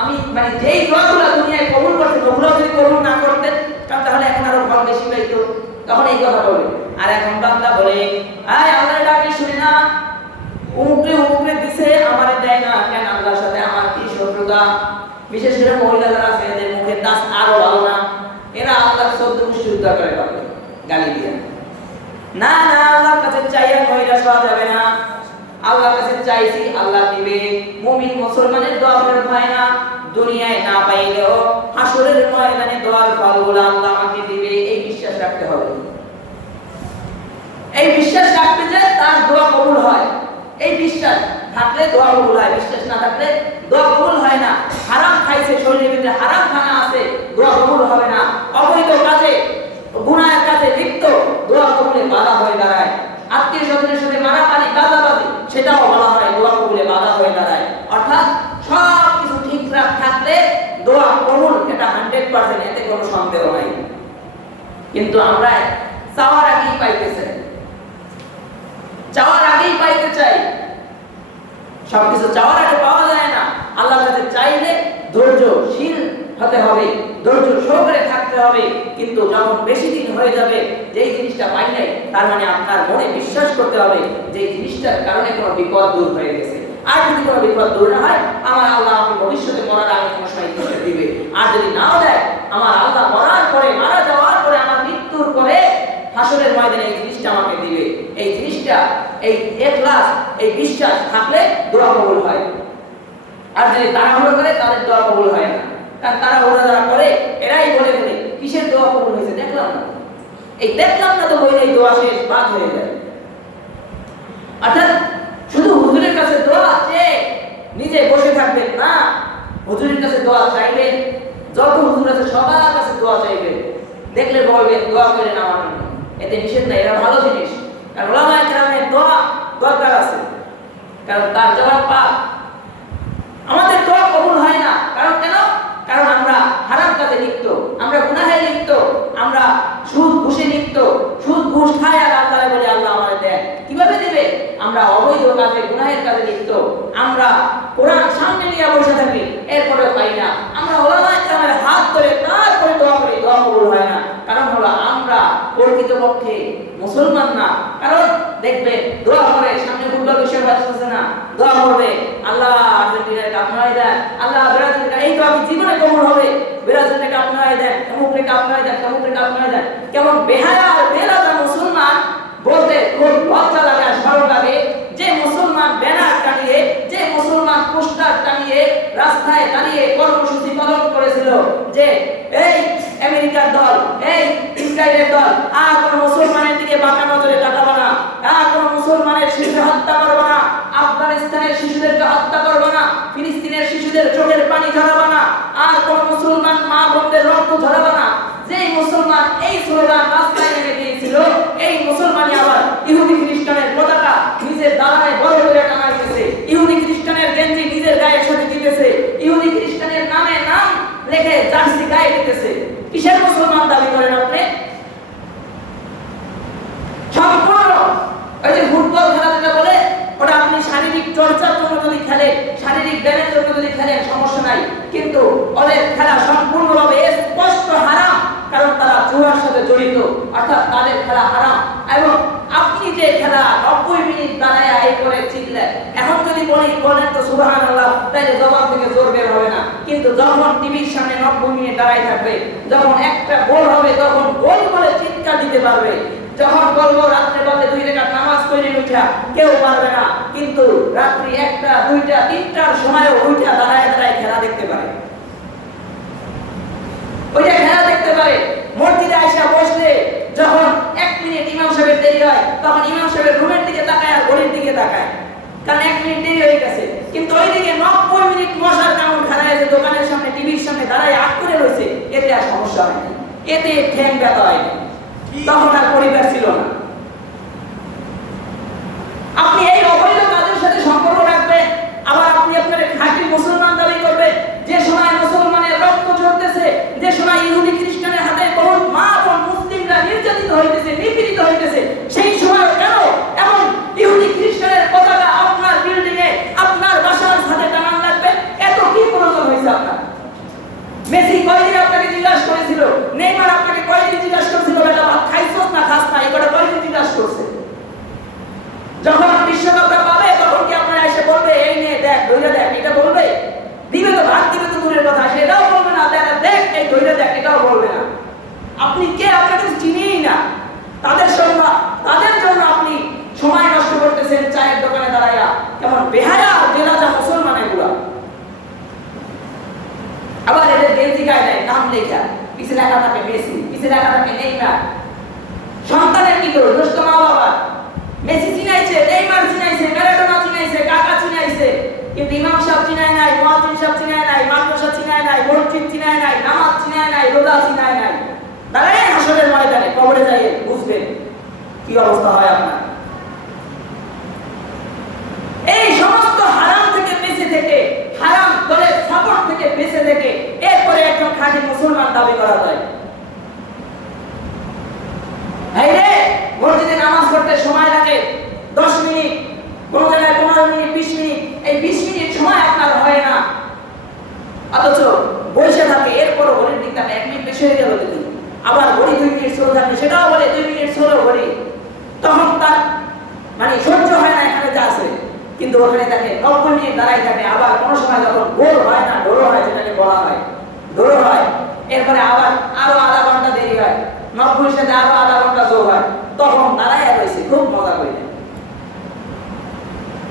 আমি মানে যেই দোয়াগুলো দুনিয়ায় কবুল করতেন ওগুলো যদি কবুল না করতেন তাহলে এখন আরো ফল বেশি পাইতো। তখন এই কথা বলবে আর এখন বান্দা বলে আয় আল্লাহর ডাকে শুনে না, উমুকে দিছে আমারে দেয় না কেন, আল্লাহর সাথে আমার কি শত্রুতা। বিশেষ করে মহিলা যারা আছে এদের মুখের দাস আরো ভালো না, এরা আল্লাহর শব্দ মুষ্টি উদ্ধার করে পাবে গালি দিয়ে। না না, আল্লাহর কাছে চাইয়া মহিলা পাওয়া যাবে না, আল্লাহর কাছে চাইছি আল্লাহ দিবে। মুমিন মুসলমানের দোয়া ফেরত হয় না, দুনিয়ায় না পাইলেও হাসরের ময়দানে দোয়ার ফলগুলো আল্লাহ আমাকে দিবে, এই বিশ্বাস রাখতে হবে। এই বিশ্বাস রাখতে যে তার দোয়া কবুল হয়, এই বিশ্বাস থাকলে দোয়া কবুল হয়, বিশ্বাস না থাকলে দোয়া কবুল হয় না। হারাম খাইছে, শরীরের ভিতরে হারাম খানা আছে, দোয়া কবুল হবে না। অবৈধ কাজে গুনাহের কাজে লিপ্ত, দোয়া কবুলে বাধা হয়ে দাঁড়ায়। আত্মীয় স্বজনের সাথে মারামারি গালাগালি, সেটাও বলা হয় দোয়া কবুলে বাধা হয়ে দাঁড়ায়। অর্থাৎ সব কিছু ঠিকঠাক থাকলে দোয়া কবুল, এটা 100%, এতে কোনো সন্দেহ নাই। কিন্তু আমরা চাওয়ার আগেই পাইতে চাই, চাওয়ার আগেই পাইতে চাই, সবকিছু চাওয়ার আগে পাওয়া যায় না। আল্লাহর কাছে চাইলে ধৈর্যশীল হতে হবে, ধৈর্য সহকারে থাকতে হবে। কিন্তু যখন বেশি দিন হয়ে যাবে যেই জিনিসটা পাই নাই, তার মানে আপনার মনে বিশ্বাস করতে হবে যে এই জিনিসটার কারণে কোনো বিপদ দূর হয়ে গেছে। আর যদি কোনো বিপদ দূর না হয়, আমার আল্লাহ আমাকে ভবিষ্যতে মরার আগে কোনো সময় কষ্ট দিবে। আর যদি নাও দেয়, আমার আল্লাহ মরার পরে, মারা যাওয়ার পরে, আমার মৃত্যুর পরে হাসরের ময়দানে এই জিনিসটা আমাকে দিবে। এই জিনিসটা, এই ইখলাস, এই বিশ্বাস থাকলে দোয়া কবুল হয়। আর যদি তাড়াহুড়ো করে, তাদের দোয়া কবুল হয় না। কারণ তাড়াহুড়ো যারা করে এরাই বলে বলে কিসের দোয়া কবুল হয়েছে দেখলাম না, এই দেখলাম না তো বলে এই দোয়া শেষ, বাদ হয়ে যায়। অর্থাৎ শুধু হুজুরের কাছে দোয়া চেয়ে নিজে বসে থাকবেন না, হুজুরের কাছে দোয়া চাইবেন। যত হুজুর আছে সবার কাছে দোয়া চাইবেন, দেখলে বলবেন দোয়া করেন আমার জন্য, এতে নিষেধ নাই, এটা ভালো জিনিস। কারণ ওলামায়ে কেরামের দোয়া দরকার আছে, কারণ তার জবাব পাক। আমাদের দোয়া কবুল হয় না, কারণ কেন? কারণ আমরা হারাম কাজে লিপ্ত, আমরা গুনাহে লিপ্ত, আমরা সুদ ঘুষে লিপ্ত, সুদ ঘুষ খাই আর আল্লাহ বলে আল্লাহ আমাদের দেন, কিভাবে দিবে? আমরা অবৈধ কাজে, গুনাহের কাজে লিপ্ত, আমরা কোরআন সামনে নিয়ে বসে থাকি, এরপরেও পাই না। আমরা ওলামায়ে কেরামের হাত ধরে তারপরে দোয়া করি, দোয়া কবুল হয় না। কারণ হলো আমরা প্রকৃতপক্ষে মুসলমান না। কারণ দেখবে দোয়া করে, সামনে ফুটবল বিষয় আসছে না, দোয়া করবে আল্লাহ আর্জেন্টিনার কাপ নয় দেন, আল্লাহ ব্রাজিলের, এই তো আমি জীবনে কবুল হবে, ব্রাজিলের কাপ নয় দেন, অমুকের কাপ নয় দেন, অমুকের কাপ নয় দেন। কেমন বেহায়া আর বেলাদা মুসলমান বলতে খুব লজ্জা লাগে আর শরম লাগে। যে মুসলমান ব্যানার টানিয়ে, যে মুসলমান পোস্টার টানিয়ে রাস্তায় দাঁড়িয়ে কর্মসূচি পালন করেছিল যে এই আমেরিকার দল, এই ইসরায়েলের দল আর কোন মুসলমানের দিকে বাঁকা নজরে তাকাবে না, আর কোন মুসলমানের শিশু হত্যা করবে না, আফগানিস্তানের শিশুদেরকে হত্যা করবে না, ফিলিস্তিনের শিশুদের চোখের পানি ঝরাবে না, আর কোন মুসলমান মা বোনদের রক্ত ঝরাবে না। যেই মুসলমান এই স্লোগান রাস্তায় এনে দিয়েছিল, এই মুসলমানই আবার ইহুদি খ্রিস্টানের পতাকা নিজের দালানে বড় করে টাঙাইতেছে, ইহুদি খ্রিস্টানের গেঞ্জি নিজের গায়ের সাথে দিতেছে, ইহুদি খ্রিস্টানের নামে নাম লিখে জার্সি গায়ে দিতেছে। কিসের মুসলমান দাবি করেন আপনি? সম্পূর্ণ ওই যে ফুটবল খেলা যেটা বলে, ওটা আপনি শারীরিক চর্চার জন্য যদি খেলেন, শারীরিক ব্যায়ামের জন্য যদি খেলেন, সমস্যা নাই। কিন্তু ওদের খেলা সম্পূর্ণভাবে স্পষ্ট হারাম, কারণ তারা জুয়ার সাথে জড়িত, অর্থাৎ তাদের খেলা হারাম। এবং আপনি যে খেলা 90 মিনিট দাঁড়ায় এই করে চিল্লেন, এখন যদি বলেন তো সুবহানাল্লাহ, তাহলে জবাব থেকে জোর বের হবে না। কিন্তু যখন টিভির সামনে 90 মিনিট দাঁড়ায় থাকবে, যখন একটা গোল হবে তখন গোল বলে চিৎকার দিতে পারবে, যখন বলবো রাত্রে বলে 2 রাকাত নামাজ পড়ে উঠা, কেউ পারবে না। কিন্তু রাত্রি 1টা 2টা 3টার সময়ও উঠা দাঁড়ায় দাঁড়ায় খেলা দেখতে পারে, ওইটা খেলা দেখতে পারে। মসজিদে আয়েশা বসলে যখন 1 মিনিট ইমাম সাহেবের দেরি হয়, তখন ইমাম সাহেবের রুমের দিকে তাকায় আর ঘড়ির দিকে তাকায়, কারণ 1 মিনিট দেরি হয়ে গেছে। কিন্তু ওইদিকে 90 মিনিট মশার কামড় খাড়ায় যে দোকানের সামনে, টিভির সামনে দাঁড়ায় আগ করে রয়েছে, এতে আর সমস্যা হয় না, এতে ঠ্যাং ব্যথা হয় না, তখন আর পরিবার ছিল না। আপনি এই অবৈধ কাজের সাথে সম্পর্ক রাখবেন, আবার আপনি আপনার খাঁটি মুসলমান দাবি করবেন। যে সময় মুসলমানের রক্ত ঝরতেছে, যে সময় ইহুদি খ্রিস্টানের হাতে বহুত মা বোন মুসলিমরা নির্যাতিত হইতেছে, নিপীড়িত হইতেছে, সেই সময় কেন এমন ইহুদি খ্রিস্টানের পতাকা আপনার বিল্ডিং এ, আপনার বাসার সাথে টানান লাগবে? এত কি প্রয়োজন হয়েছে আপনার? মেসি কয়দিন আপনাকে জিজ্ঞাসা করেছিল, নেইমার আপনাকে কয়দিন জিজ্ঞাসা করেছিল, বেটা ভাত খাইছস না খাস না, এই কথা কয়দিন আপনি কে? আপনাকে চিনিই না। তাদের জন্য আপনি সময় নষ্ট করতেছেন চায়ের দোকানে দাঁড়াইয়া। কেমন বেহায়া বেলাজা মুসলমান এগুলা। আবার এদের গেঞ্জি গায়ে দেয় নাম লেখা, পিছে লেখা থাকে মেসি, পিছে লেখা থাকে নেইমার। সন্তানের কি করো? দোষ তো মা বাবা। মেসি চিনাইছে, নেইমার চিনাইছে, ম্যারাডোনা চিনাইছে, কাকা চিনাইছে, কিন্তু ইমাম সাহেব চিনায় নাই, মুয়াজ্জিন সাহেব চিনায় নাই, মাদ্রাসা চিনায় নাই, মসজিদ চিনায় নাই, নামাজ চিনায় নাই, রোজা চিনায় নাই। দাঁড়ায় হাসরের ময়দানে কবরে যাইয়ে বুঝবেন কি অবস্থা হয় আপনার। এই সমস্ত হারাম থেকে বেঁচে থেকে, হারাম দলের সাপোর্ট থেকে বেঁচে থেকে এরপরে একজন খাঁটি মুসলমান দাবি করা যায়। এই রে মসজিদে নামাজ পড়তে সময় লাগে 10 মিনিট, কোন জায়গায় 15 মিনিট, 20 মিনিট। এই 20 মিনিট সময় আপনার হয় না, অথচ বসে থাকে। এরপরও ঘড়ির দিকটা 1 মিনিট বেশি হয়ে গেল দেখুন, আবার ঘড়ি 2 মিনিট স্লো থাকবে, সেটাও বলে 2 মিনিট স্লো ঘড়ি। তখন তার মানে সহ্য হয় না এখানে যা আছে, কিন্তু ওখানে তাকে 90 মিনিট দাঁড়াই থাকে। আবার কোনো সময় যখন গোল হয় না, ডোরো হয়, যেটাকে বলা হয় ডোরো হয়, এরপরে আবার আরো আধা ঘন্টা দেরি হয়, 90 সাথে আরো আধা ঘন্টা যোগ হয়, তখন দাঁড়াইয়া রয়েছে খুব মজা করে।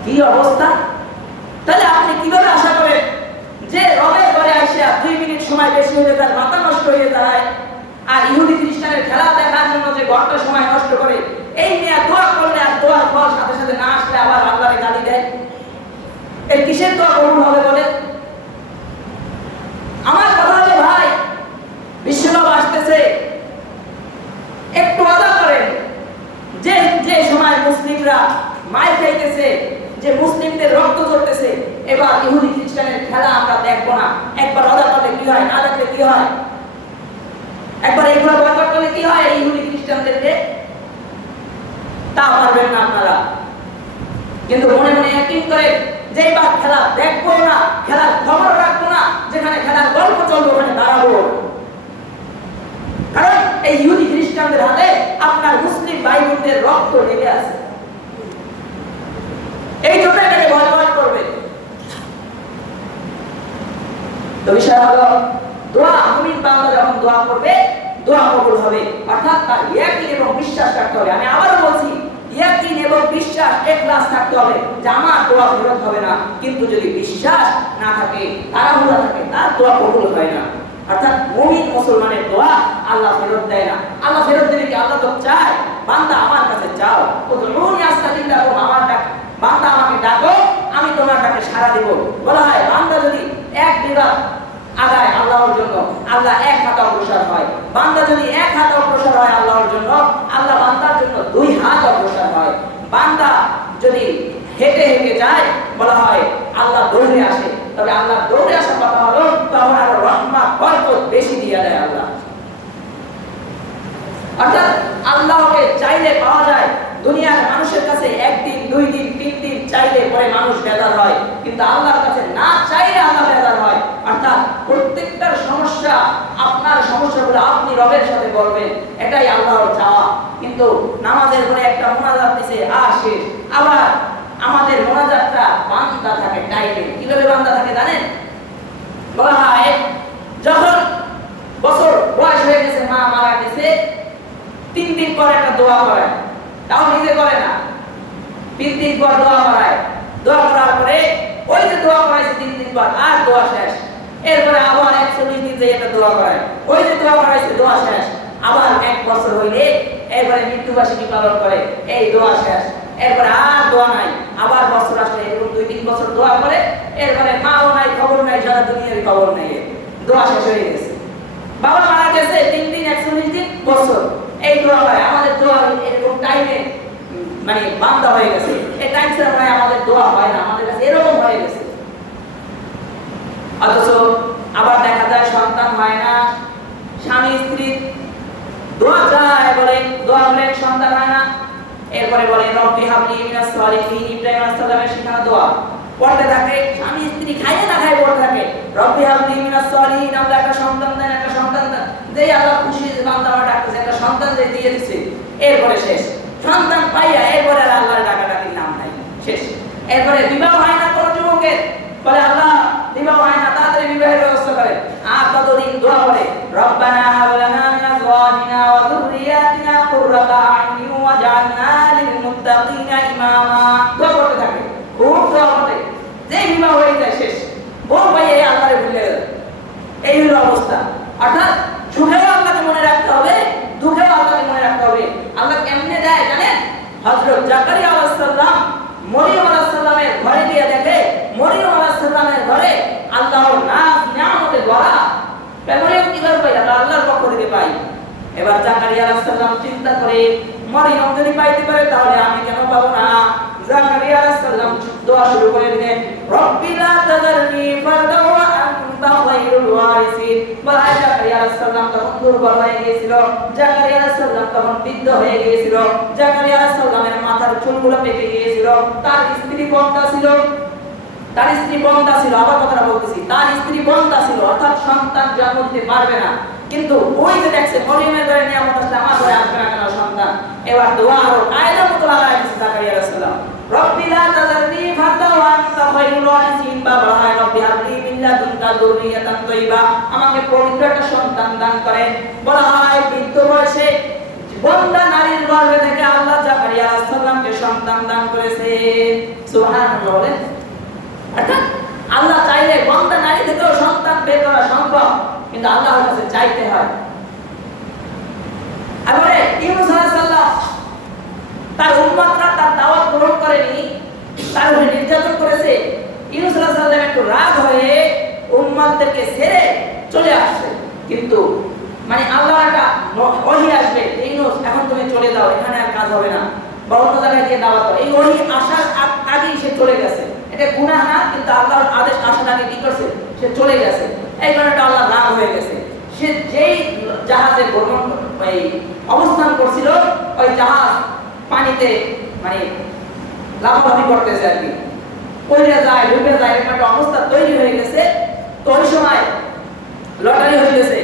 কি অবস্থা! তাহলে আপনি কিভাবে আশা করেন যে রবের ঘরে আসে 2 মিনিট সময় বেশি হলে তার মাথা নষ্ট হয়ে যায়, আর ইহুদি খ্রিস্টানের খেলা দেখার জন্য যে ঘন্টা সময় নষ্ট করে, এই নিয়ে দোয়া করলে আর দোয়ার ফল সাথে সাথে না আসলে আবার আল্লাহরে গালি দেয়। এই কিসের দোয়া কবুল হবে বলে? আমার কথা হলো ভাই, বিশ্বনবী আসতেছে, একটু আদা করেন। যে যে সময় মুসলিমরা মার খাইতেছে, যে মুসলিমদের রক্ত ঝরতেছে, এবার ইহুদি খ্রিস্টানের খেলা আমরা দেখবো না। একবার আদা করলে কি হয়, না দেখলে কি হয়? একবার এগুলো বয়কট করলে কি হয় এই ইহুদি খ্রিস্টানদেরকে? তা পারবেন না আপনারা। কিন্তু মনে মনে একই করে যে এবার খেলা দেখবো না, খেলার খবর রাখবো না, যেখানে খেলার গল্প চলবে ওখানে দাঁড়াবো। কারণ এই ইহুদি খ্রিস্টানদের হাতে আপনার মুসলিম ভাই বোনদের রক্ত লেগে আছে। এই জন্য এটাকে বয়কট করবে। তো বিষয় হলো দোয়া, মুমিন বান্দা যখন দোয়া করবে দোয়া কবুল হবে, অর্থাৎ তার ইয়াকিন এবং বিশ্বাস থাকতে হবে। আমি আবারও বলছি, ইয়াকিন এবং বিশ্বাস, ইখলাস থাকতে হবে যে আমার দোয়া ফেরত হবে না। কিন্তু যদি বিশ্বাস না থাকে, তাড়াহুড়া থাকে, তার দোয়া কবুল হয় না। অর্থাৎ মুমিন মুসলমানের দোয়া আল্লাহ ফেরত দেয় না। আল্লাহ ফেরত দেবে কি? আল্লাহ তো চায় বান্দা আমার কাছে চাও, উদউনি আস্তাজিব লাকুম, আমার ডাক বান্দা আমাকে ডাকো, আমি তোমার ডাকে সাড়া দেব। বলা হয় বান্দা যদি 1 বিঘা আগায় আল্লাহর জন্য, আল্লাহ 1 হাত অগ্রসর হয়। বান্দা যদি 1 হাত অগ্রসর হয় আল্লাহর জন্য, আল্লাহ বান্দার জন্য 2 হাত অগ্রসর হয়। বান্দা যদি হেঁটে হেঁটে যায়, বলা হয় আল্লাহ দৌড়ে আসে। তবে আল্লাহ দৌড়ে আসার কথা হলো তখন আরো রহমত বরকত বেশি দিয়ে দেয় আল্লাহ। অর্থাৎ আল্লাহকে চাইলে পাওয়া যায়। দুনিয়ার মানুষের কাছে 1 দিন, 2 দিন, 3 দিন চাইলে পরে মানুষ বেজার হয়, কিন্তু আল্লাহর কাছে না চাইলে আল্লাহ বেজার হয়। অর্থাৎ প্রত্যেকটার সমস্যা, আপনার সমস্যাগুলো আপনি রবের সাথে বলবেন, এটাই আল্লাহর চাওয়া। কিন্তু নামাজের পরে একটা মুনাজাত দিছে, শেষ। আবার আমাদের মুনাজাতটা বান্দা থাকে টাইমে। কিভাবে বান্দা থাকে জানেন? বলা হয় যখন বছর বয়স হয়ে গেছে, মা মারা গেছে, 3 দিন পর একটা দোয়া করায়, তাও নিজে করে না, 3 দিন পর দোয়া করায়। দোয়া করার পরে ওই যে দোয়া করাইছে 3 দিন পর, আর দোয়া শেষ। এরপরে আবার 140 দিন যে একটা দোয়া করায়, ওই যে দোয়া করাইছে দোয়া শেষ। আবার 1 বছর হইলে এরপরে মৃত্যুবার্ষিকী পালন করে, এই দোয়া শেষ। এরপরে আর দোয়া নাই। আবার বছর আসলে এরকম 2-3 বছর দোয়া করে, এরপরে মাও নাই, খবর নাই, সারা দুনিয়ার খবর নাই, দোয়া শেষ হয়ে গেছে। বাবা মারা গেছে 3 দিন, 140 দিন, বছর, এই দোয়া হয়। আমাদের দোয়া এরকম টাইমে মানে বান্দা হয়ে গেছে। এই টাইম ছাড়া আমাদের দোয়া হয় না, আমাদের কাছে এরকম হয়ে গেছে। অথচ আবার দেখা যায় সন্তান হয় না, স্বামী স্ত্রী দোয়া চায়, বলে দোয়া বলে সন্তান হয় না। এরপরে বলে রব্বি হাবলি মিনাস সালিহিন, ইব্রাহিম আলাইহিস সালামের শেখানো দোয়া পড়তে থাকে। স্বামী স্ত্রী খাইয়ে না খাইয়ে পড়তে থাকে রব্বি হাবলি মিনাস সালিহিন, আল্লাহ একটা সন্তান দেন, একটা সন্তান দেন। যেই আল্লাহ খুশি বান্দা আমার ডাকতেছে, একটা সন্তান যে দিয়ে দিছে, এরপরে শেষ। সন্তান পাইয়া এরপরে আর আল্লাহর ডাকাডাকির নাম নাই, শেষ। এরপরে বিবাহ হয় না কোন যুবকের, বলে আল্লাহ বিবাহ হয় না, তাড়াতাড়ি বিবাহের ব্যবস্থা করে। আর ততদিন দোয়া বলে রব্বানা হাব লানা মিন আজওয়াজিনা لنا وذرياتنا قرة أعين واجعلنا للمتقين إماما দোয়া করতে থাকে খুব দোয়া করতে যে বিবাহ হয়ে যায় শেষ বউ ভাই এই আল্লাহরে ভুলে গেল এই হলো অবস্থা অর্থাৎ সুখেও আল্লাহকে মনে রাখতে হবে দুঃখেও আল্লাহকে মনে রাখতে হবে আল্লাহ কেমনে দেয় জানেন হযরত জাকারিয়া আলাইহিস সালাম মরিয়ম আলাইহিস সালামের ঘরে গিয়ে দেখে মরিয়ম আলাইহিস সালামের ঘরে আল্লাহর নাজ নিয়ামতে ভরা মরিয়ম কিভাবে পাই আল্লাহর পক্ষ থেকে পাই এবার জাকারিয়া আলাইহিস সালাম চিন্তা করে মরিয়ম যদি পাইতে পারে তাহলে আমি কেন পাবো না জাকারিয়া আলাইহিস সালাম দোয়া শুরু করে দিলেন রব্বি লা তাযারনি ফারদা ওয়া আনতা খায়রুল ওয়ারিসিন বলে জাকারিয়া আলাইহিস সালাম তখন দুর্বল হয়ে গিয়েছিল জাকারিয়া আলাইহিস সালাম তখন বৃদ্ধ হয়ে গিয়েছিল জাকারিয়া আলাইহিস সালামের মাথার চুলগুলো পেকে গিয়েছিল তার স্ত্রী বন্ধা ছিল আবার কথাটা বলতেছি তার স্ত্রী বন্ধা ছিল অর্থাৎ সন্তান জন্ম দিতে পারবে না কিন্তু ওই যে দেখছে মরিয়মের ঘরে নিয়ামত আসলে আমার ঘরে আসবে না কেন সন্তান এবার দোয়া আরো কায়দার মতো লাগায় দিয়েছে জাকারিয়া আলাইহিস সালাম রব্বি লা তাযারনি ফারদা ওয়া আনতা খায়রুল ওয়ারিসিন বাবা হায় রব্বি হাবলি মিন লাদুনকা যুররিয়াতান তাইয়্যিবা আমাকে পবিত্র একটা সন্তান দান করেন বলা হয় বৃদ্ধ বয়সে বন্ধা নারীর গর্ভে থেকে আল্লাহ জাকারিয়া আলাইহিস সালামকে সন্তান দান করেছে সুবহানাল্লাহ বলেন অর্থাৎ আল্লাহ চাইলে বন্ধা নারী থেকেও সন্তান বের করা সম্ভব কিন্তু আল্লাহর কাছে চাইতে হয় এবারে ইউনূস আলাইহিস সালাম তার উম্মতরা তার দাওয়াত গ্রহণ করেনি তার উপরে নির্যাতন করেছে ইউনূস আলাইহিস সালাম একটু রাগ হয়ে উম্মতদেরকে ছেড়ে চলে আসছে কিন্তু মানে আল্লাহর একটা ওহী আসবে ইউনূস এখন তুমি চলে যাও এখানে আর কাজ হবে না বা অন্য জায়গায় গিয়ে দাওয়াত দাও এই ওহী আসার আগেই সে চলে গেছে এটা গুনাহ না কিন্তু আল্লাহর আদেশ আসার আগে কি করছে সে চলে গেছে এই কারণে আল্লাহ রাগ হয়ে গেছে সে যেই জাহাজে ভ্রমণ এই অবস্থান করছিল ওই জাহাজ পানিতে মানে লাফালাফি করতেছে আর কি পড়ে যায় ডুবে যায় এরকম একটা অবস্থা তৈরি হয়ে গেছে তো ওই সময় লটারি হয়ে গেছে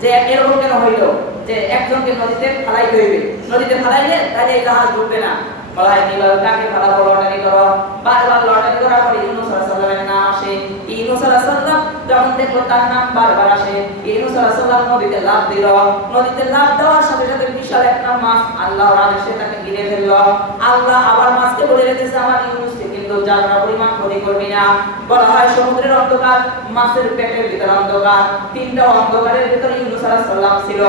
যে এরকম কেন হইল যে একজনকে নদীতে ফেলাইতে হইবে নদীতে ফেলাইলে তাহলে এই জাহাজ ডুববে না বলা হয় কিভাবে কাকে ফেলাবো লটারি করো বারবার লটারি করার পরে ইউনূস আলাইহিস সালামের নাম আসে ইউনূস আলাইহিস সালাম যখন দেখলো তার নাম বারবার আসে ইউনূস আলাইহিস সালাম নদীতে লাফ দিল নদীতে লাফ দেওয়ার সাথে সাথে বিশাল একটা মাছ আল্লাহর আদেশে তাকে ঘিরে ফেলল আল্লাহ আবার মাছকে বলে রেখেছে আমার ইউনূসকে কিন্তু যারা পরিমাণ ক্ষতি করবি না বলা হয় সমুদ্রের অন্ধকার মাছের পেটের ভিতরে অন্ধকার তিনটা অন্ধকারের ভিতরে ইউনূস আলাইহিস সালাম ছিল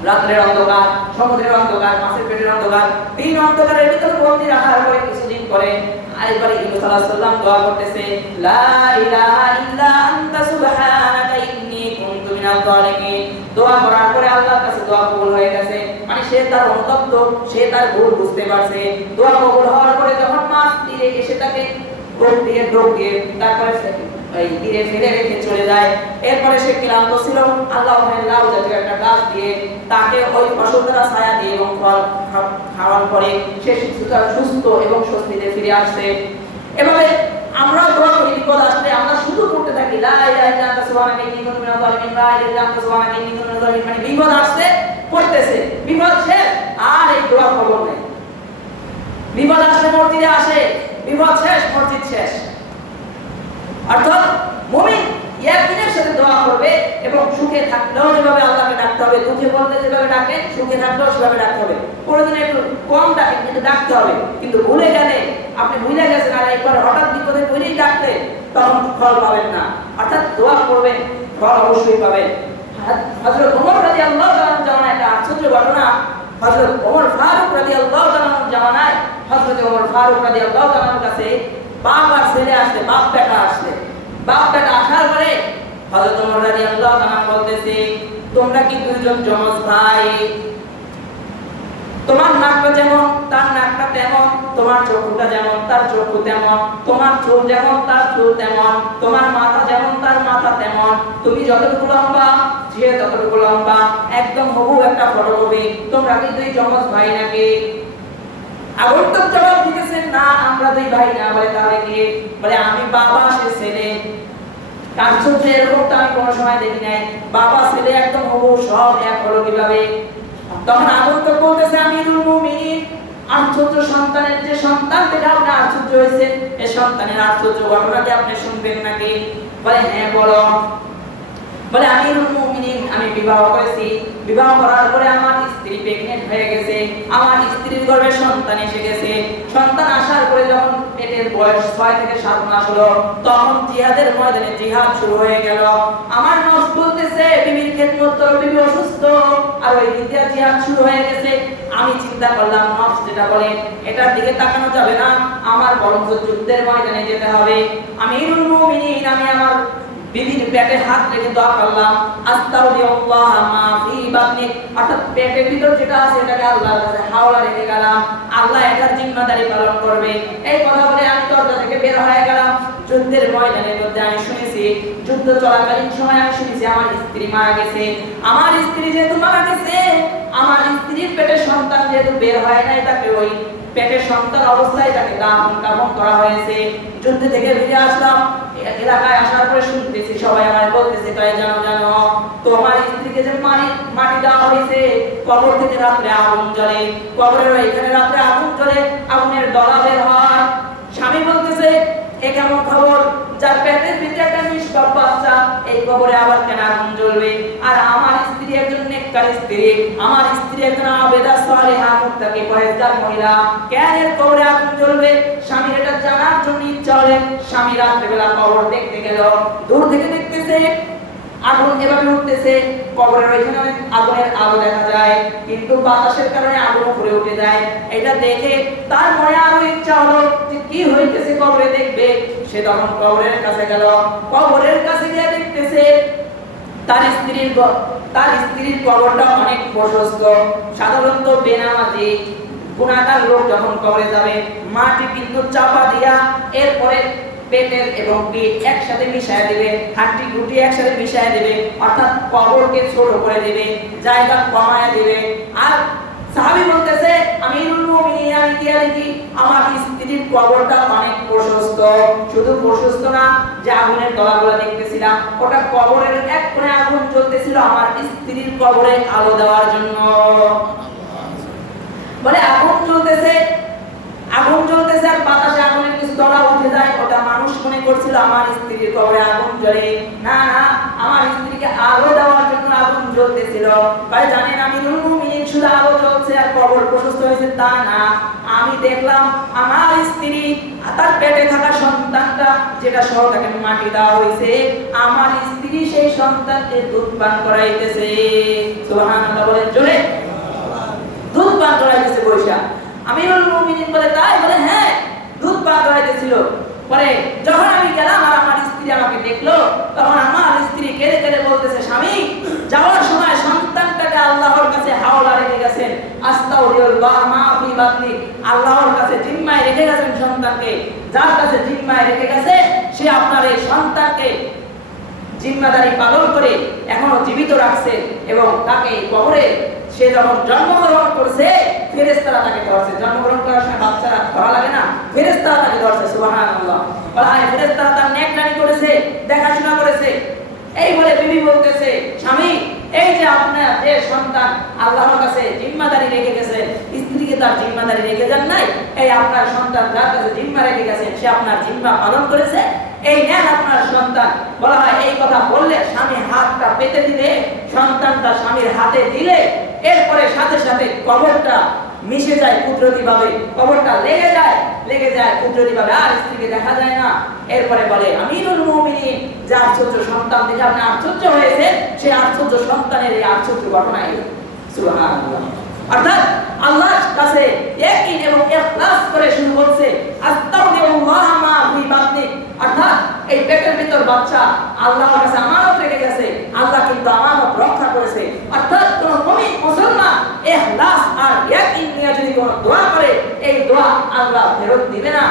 রাতের অন্ধকার সমুদ্রের অন্ধকার মাছের পেটের অন্ধকার তিন অন্ধকারের ভিতরে বন্দী রাখার পরে কিছুদিন পরে আরেকবার ইউনূস আলাইহিস সালাম দোয়া করতেছে লা ইলাহা ইল্লা আনতা সুবহানাকা ইন্নী কুনতু মিনাল যালিমিন দোয়া করার পরে আল্লাহর কাছে দোয়া কবুল হয়ে গেছে মানে সে তার অনুতপ্ত সে তার ভুল বুঝতে পারছে দোয়া কবুল হওয়ার পরে যখন মাছ তীরে এসে তাকে ডোব দিয়ে তারপরে এই তীরে ফেলে রেখে চলে যায় এরপরে সে ক্লান্ত ছিল আল্লাহ ওখানে লাউ জাতীয় একটা গাছ দিয়ে তাকে ওই ফসল দ্বারা ছায়া দিয়ে এবং ফল খাওয়ার পরে সে সুস্থ এবং স্বস্তিতে ফিরে আসছে এভাবে আমরা দোয়া করি বিপদ আসলে আমরা শুধু করতে থাকি লা ইলাহা ইল্লা আনতা সুবহানাকা ইন্নী কুনতু মিনাল যালিমিন লা ইলাহা ইল্লা আনতা সুবহানাকা ইন্নী কুনতু মিনাল যালিমিন মানে বিপদ আসছে পড়তেছে বিপদ শেষ আর এই দোয়া খবর নেই বিপদ আসলে মসজিদে আসে বিপদ শেষ মসজিদ শেষ অর্থাৎ মুমিন ইয়াকিনের সাথে দোয়া করবে এবং সুখে থাকলেও যেভাবে আল্লাহকে ডাকতে হবে দুঃখে বলতে যেভাবে ডাকে সুখে থাকলেও সেভাবে ডাকতে হবে কোনোদিন একটু কম ডাকেন কিন্তু ডাকতে হবে কিন্তু ভুলে গেলে আপনি ভুলে গেছেন আর একবার হঠাৎ বিপদে পড়েই ডাকতে তখন ফল পাবেন না অর্থাৎ দোয়া করবেন ফল অবশ্যই পাবেন হযরত ওমর রাদিয়াল্লাহু তাআলার জামানায় একটা আশ্চর্য ঘটনা হযরত ওমর ফারুক রাদিয়াল্লাহু তাআলার জামানায় হযরত ওমর ফারুক রাদিয়াল্লাহু তাআলার কাছে বাপ আর ছেলে আসলে বাপ বেটা আসার পরে হযরত ওমর রাদিয়াল্লাহু তাআলা বলতেছে তোমরা কি দুইজন যমজ ভাই তোমার নাকটা যেমন তার নাকটা তেমন তোমার চক্ষুটা যেমন তার চক্ষু তেমন তোমার চুল যেমন তার চুল তেমন তোমার মাথা যেমন তার মাথা তেমন তুমি যতটুকু লম্বা সে ততটুকু লম্বা একদম হুবহু একটা ফটোকপি তোমরা কি দুই যমজ ভাই নাকি আগন্তুক জবাব দিতেছেন না আমরা দুই ভাই না বলে তাহলে কি বলে আমি বাবা সে ছেলে আশ্চর্য এরকমটা আমি কোনো সময় দেখি নাই বাবা ছেলে একদম হুবহু সব এক হলো কিভাবে তখন আগন্তুক বলতেছে আমিরুল মুমিনিন আশ্চর্য সন্তানের যে সন্তান থেকে আপনি আশ্চর্য হয়েছে এই সন্তানের আশ্চর্য ঘটনাটি আপনি শুনবেন নাকি বলে হ্যাঁ বলো বলে আমিরুল মুমিনিন, আমি বিবাহ করেছি, বিবাহ করার পরে আমার স্ত্রী প্রেগন্যান্ট হয়ে গেছে, আমার স্ত্রীর গর্ভে সন্তান এসে গেছে। সন্তান আসার পরে যখন পেটের বয়স 6 থেকে 7 মাস হলো, তখন জিহাদের ময়দানে জিহাদ শুরু হয়ে গেল। আমার নফস বলতেছে বিবির খেদমত করো, বিবি অসুস্থ, আর ওই দ্বিতীয় জিহাদ শুরু হয়ে গেছে। আমি চিন্তা করলাম নফস যেটা বলে এটার দিকে তাকানো যাবে না, আমার বরং যুদ্ধের ময়দানে যেতে হবে। আমিরুল মুমিনিন, আমি আমার বিবির পেটে হাত রেখে দোয়া করলাম, আস্তাগফিরুল্লাহ মা ফি বাতনি, অর্থাৎ পেটের ভিতর যেটা আছে এটাকে আল্লাহর কাছে হাওলা রেখে গেলাম, আল্লাহ এটার জিম্মাদারি পালন করবে। এই কথা বলে আমি দরজা থেকে বের হয়ে গেলাম। যুদ্ধের ময়দানের মধ্যে আমি শুনেছি, যুদ্ধ চলাকালীন সময় আমি শুনেছি আমার স্ত্রী মারা গেছে। আমার স্ত্রী যেহেতু মারা গেছে, আমার স্ত্রীর পেটে সন্তান যেহেতু বের হয় নাই, তাকে ওই পেটের সন্তান অবস্থায় তাকে দাফন করা হয়েছে। যুদ্ধ থেকে ফিরে আসলাম, এলাকায় আসার পরে শুনতেছি সবাই আমার বলতেছে, তাই জানো তোমার স্ত্রীকে যে মাটি দেওয়া হয়েছে, কবর থেকে রাত্রে আগুন জ্বলে, কবরের এখানে রাত্রে আগুন জ্বলে, আগুনের দলা বের হয়। স্বামী বলতেছে এ কেমন খবর, যার পেটের ভিতরে একটা নিষ্পাপ বাচ্চা, এই কবরে আবার কেন আগুন জ্বলবে? আর আমার স্ত্রী একজন নেককার স্ত্রী, আমার স্ত্রী একজন আবেদা সালেহা মুত্তাকি পরহেজগার মহিলা, কেন এর কবরে আগুন জ্বলবে? স্বামীর এটা জানার জন্য ইচ্ছা হলে স্বামী রাত্রিবেলা কবর দেখতে গেল, দূর থেকে দেখতেছে আগুন এভাবে উঠতেছে, কবরের ওইখানে অনেক আগুনের আলো দেখা যায়, কিন্তু বাতাসের কারণে আগুন উপরে উঠে যায়। এটা দেখে তার মনে আরো ইচ্ছা হলো যে কি হইতেছে কবরে দেখবে। সে তখন কবরের কাছে গেল, কবরের কাছে গিয়ে দেখতেছে তার স্ত্রীর কবরটা অনেক প্রশস্ত। সাধারণত বেনামাজি গুনাহগার লোক যখন কবরে যাবে, মাটি কিন্তু চাপা দিয়া এরপরে পেটের এবং পিঠ একসাথে মিশায় দেবে, হাঁটি গুটি একসাথে মিশায় দেবে, অর্থাৎ কবরকে ছোট করে দেবে, জায়গা কমায় দেবে। আর সাহাবী বলতেছে আমিরুল মুমিনিন, আমি কি দেখি আমার স্ত্রীর কবরটা অনেক প্রশস্ত, শুধু প্রশস্ত না, যে আগুনের দলাগুলো দেখতেছিলাম ওটা কবরের এক কোণে আগুন জ্বলতেছিল আমার স্ত্রীর কবরে আলো দেওয়ার জন্য। বলে আগুন জ্বলতেছে আর বাতাসে আগুনের কিছু দলা উঠে যায়, ওটা মানুষ মনে করছিল আমার স্ত্রীর কবরে আগুন জ্বলে। না, আমার স্ত্রীকে আলো দেওয়ার জন্য আগুন জ্বলতেছিল। ভাই জানেন, আমি মুমিন শুধু আলো জ্বলছে আর কবর প্রশস্ত হয়েছে তা না, আমি দেখলাম আমার স্ত্রী তার পেটে থাকা সন্তানটা যেটা সহ তাকে মাটি দেওয়া হয়েছে, আমার স্ত্রী সেই সন্তানকে দুধ পান করাইতেছে। সুবহানাল্লাহ বলেন জোরে, দুধ পান করাইতেছে বৈশা। আমিরুল মুমিনিন বলে তাই? বলে হ্যাঁ, দুধ পান করাইতেছিল। পরে যখন আমি গেলাম আর আমার স্ত্রী আমাকে দেখলো, তখন আমার স্ত্রী কেঁদে কেঁদে বলতেছে, স্বামী যাওয়ার সময় সন্তানটাকে আল্লাহর কাছে হাওলা রেখে গেছেন, আস্তাগফিরুল্লাহ মা ফি বাতনি, আল্লাহর কাছে জিম্মায় রেখে গেছেন সন্তানকে। যার কাছে জিম্মায় রেখে গেছে সে আপনার এই সন্তানকে জিম্মাদারি পালন করে এখনো জীবিত রাখছে, এবং তাকে কবরে সে যখন জন্মগ্রহণ করছে ফেরেশতারা তাকে ধরছে। জন্মগ্রহণ করার সময় বাচ্চারা ধরা লাগে না, ফেরেশতারা তাকে ধরছে। সুবহানাল্লাহ, বলা হয় ফেরেশতারা তার নেকড়ানি করেছে, দেখাশোনা করেছে। এই বলে বিবি বলতেছে, স্বামী এই যে আপনার যে সন্তান আল্লাহর কাছে জিম্মাদারি রেখে গেছে, স্ত্রীকে তার জিম্মাদারি রেখে যান নাই, এই আপনার সন্তান যার কাছে জিম্মা রেখে গেছে সে আপনার জিম্মা পালন করেছে, এই নেন আপনার সন্তান। বলা হয় এই কথা বললে স্বামী হাতটা পেতে দিলে, সন্তানটা স্বামীর হাতে দিলে, এরপরে সাথে সাথে কবরটা মিশে যায় কুদরতি ভাবে, কবরটা লেগে যায় কুদরতি ভাবে, আর স্ত্রীকে দেখা যায় না। এরপরে বলে আমিরুল মুমিনিন, যে আশ্চর্য সন্তান দেখে আপনি আশ্চর্য হয়েছে, সেই আশ্চর্য সন্তানের এই আশ্চর্য ঘটনাই। সুবহানাল্লাহ, অর্থাৎ আল্লাহর কাছে ইয়াকিন এবং ইখলাস করে শুরু করছে, আস্তাগফিরুল্লাহ মা ফি বাতনি, অর্থাৎ এই পেটের ভিতর বাচ্চা আল্লাহর কাছে আমানত রেখে গেছে, আল্লাহ কিন্তু আমানত রক্ষা করেছে। অর্থাৎ কোন মুমিন মুসলমান ইখলাস আর ইয়াকিন নিয়ে যদি কোনো দোয়া করে, এই দোয়া আল্লাহ ফেরত দিবে না,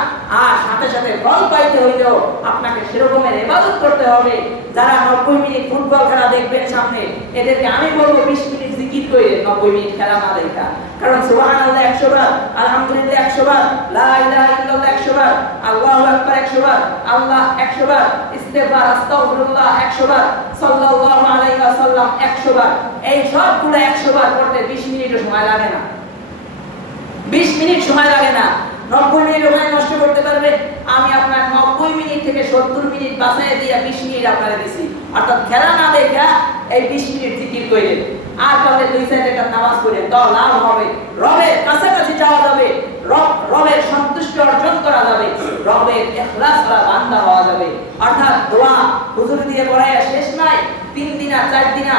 আর সাথে সাথে ফল পাইতে হইলেও আপনাকে সেরকমের ইবাদত করতে হবে। যারা 90 মিনিট ফুটবল খেলা দেখবেন সামনে, এদেরকে আমি বলবো 20 মিনিট জিকির করে 90 মিনিট খেলা না দেখা। কারণ সুবহানাল্লাহ 100 বার, আলহামদুলিল্লাহ 100 বার, লা ইলাহা ইল্লাল্লাহ 100 বার, আল্লাহু আকবার 100 বার, আল্লাহ 100 বার, ইস্তিগফার আস্তাগফিরুল্লাহ 100 বার, সাল্লাল্লাহু আলাইহি ওয়াসাল্লাম 100 বার, এই সবগুলো 100 বার করতে 20 মিনিটও সময় লাগে না। 20 মিনিট সময় লাগে না। 90 মিনিট ওখানে নষ্ট করতে পারবে, আমি আপনার 90 মিনিট থেকে 70 মিনিট বাঁচায় দিয়ে 20 মিনিট আপনারা দিছি। অর্থাৎ খেলা না দেখা এই 20 মিনিট জিকির কইলেন, আর তাহলে 2 রাকাত নামাজ পড়েন, তো লাভ হবে, রবের কাছাকাছি যাওয়া যাবে, রবের সন্তুষ্টি অর্জন করা যাবে, রবের ইখলাস করা বান্দা হওয়া যাবে। অর্থাৎ দোয়া হুজুর দিয়ে পড়ায়া শেষ নাই, 3 দিনা 4 দিনা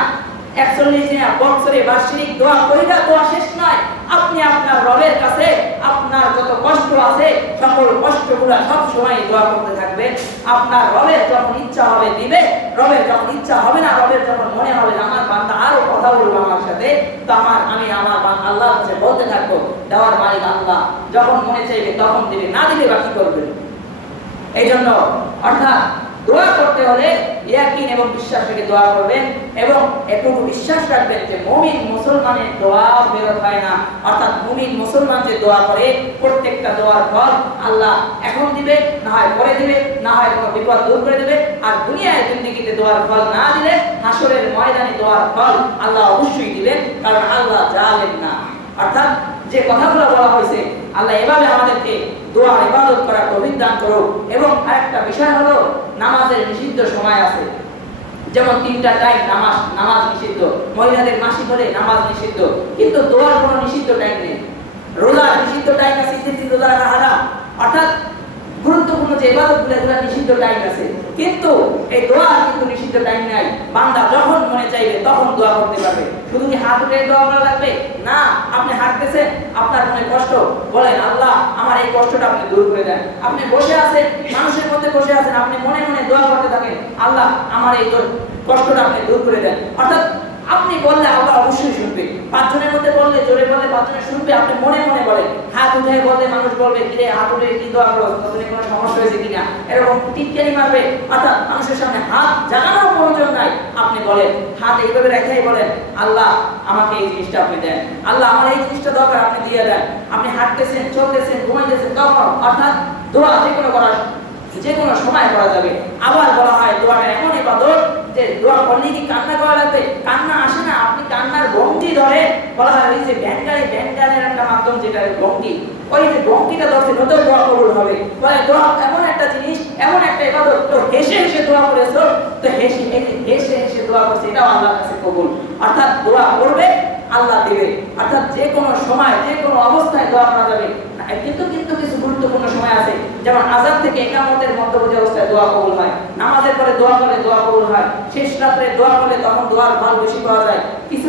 41 দিনা বছরে বার্ষিক দোয়া কইরা দোয়া শেষ নয়। আপনি আপনার রবের কাছে আপনার যত কষ্ট আছে সকল কষ্টগুলো সব সময় দোয়া করতে থাকবেন। আপনার রবের যখন ইচ্ছা হবে দিবে, রবের যখন ইচ্ছা হবে না, রবের যখন মনে হবে যে আমার বান্দা আরো কথা বলবে আমার সাথে, তো আমি আমার আল্লাহর কাছে বলতে থাকবো, দেওয়ার মালিক আল্লাহ, যখন মনে চাইবে তখন দিবে, না দিলে বাকি করবে। এই জন্য অর্থাৎ দোয়া করতে হলে ইয়াকিন এবং বিশ্বাস রেখে দোয়া করবেন, এবং এটুকু বিশ্বাস রাখবেন যে মুমিন মুসলমানের দোয়া বেরোত হয় না। অর্থাৎ মুমিন মুসলমান যে দোয়া করে প্রত্যেকটা দোয়ার ফল আল্লাহ এখন দিবে, না হয় পরে দিবে, না হয় কোনো বিপদ দূর করে দিবে। আর দুনিয়ায় জিন্দেগিতে দোয়ার ফল না দিলে হাসরের ময়দানে দোয়ার ফল আল্লাহ অবশ্যই দিবেন, কারণ আল্লাহ জালেম না। অর্থাৎ যে কথাগুলো বলা হয়েছে আল্লাহ এভাবে আমাদেরকে দোয়া ইবাদত করার তৌফিক দান করুক। এবং আরেকটা বিষয় হলো নামাজের নিষিদ্ধ সময় আছে, যেমন 3টা টাইম নামাজ নিষিদ্ধ, মহিলাদের মাসিক হলে নামাজ নিষিদ্ধ, কিন্তু দোয়ার কোনো নিষিদ্ধ টাইম নেই। রোজার নিষিদ্ধ টাইম আছে, রোজা রাখা হারাম। অর্থাৎ গুরুত্বপূর্ণ যে ইবাদতগুলো এগুলো নিষিদ্ধ টাইম আছে, কিন্তু এই দোয়ার কিন্তু নিষিদ্ধ টাইম নাই। বান্দা যখন মনে চাইবে তখন দোয়া করতে পারবে। শুধু কি হাত উঠে দোয়া করা লাগবে না? আপনি হাঁটতেছেন, আপনার মনে কষ্ট, বলেন আল্লাহ আমার এই কষ্টটা আপনি দূর করে দেন। আপনি বসে আছেন, মানুষের মধ্যে বসে আছেন, আপনি মনে মনে দোয়া করতে থাকেন, আল্লাহ আমার এই কষ্টটা আপনি দূর করে দেন। অর্থাৎ আপনি বললে আল্লাহ অবশ্যই শুনবে। 5 জনের মধ্যে বললে, জোরে বললে 5 জনে শুনবে। আপনি মনে মনে বলেন, হাত উঠে বললে মানুষ বলবে কিরে হাত উঠে কি দোয়া করো, তোদের কোনো সমস্যা হয়েছে কিনা, এরকম টিটকারি মারবে। অর্থাৎ মানুষের সামনে হাত জাগানোর প্রয়োজন নাই। আপনি বলেন, হাত এইভাবে রেখেই বলেন আল্লাহ আমাকে এই জিনিসটা আপনি দেন, আল্লাহ আমার এই জিনিসটা দরকার আপনি দিয়ে দেন। আপনি হাঁটতেছেন, চলতেছেন, ঘুমাইতেছেন, তখন অর্থাৎ দোয়া যে কোনো সময় করা যাবে। আবার বলা হয় দোয়াটা এমন ইবাদত যে দোয়া করলে কি কান্না করা লাগবে? কান্না আসে না, আপনি কান্নার ভঙ্গি ধরে, বলা হয় ওই যে ব্যাংকারের একটা মাধ্যম যেটা ভঙ্গি, ওই যে ভঙ্গিটা ধরছে তত দোয়া কবুল হবে। বলে দোয়া এমন একটা জিনিস, এমন একটা ইবাদত, তো হেসে হেসে দোয়া করেছো, তো হেসে হেসে দোয়া করছে, এটাও আল্লাহর কাছে কবুল। অর্থাৎ দোয়া করবে আল্লাহ দিবে। অর্থাৎ যে কোনো সময় যে কোনো অবস্থায় দোয়া করা যাবে, কিন্তু কিছু গুরুত্বপূর্ণ সময় আছে, যেমন আযান থেকে ইকামতের মধ্যবর্তী অবস্থায় দোয়া কবুল হয়, নামাজের পরে দোয়া করলে দোয়া কবুল হয়, শেষ রাত্রে দোয়া করলে তখন দোয়ার ফল বেশি পাওয়া যায়। কিছু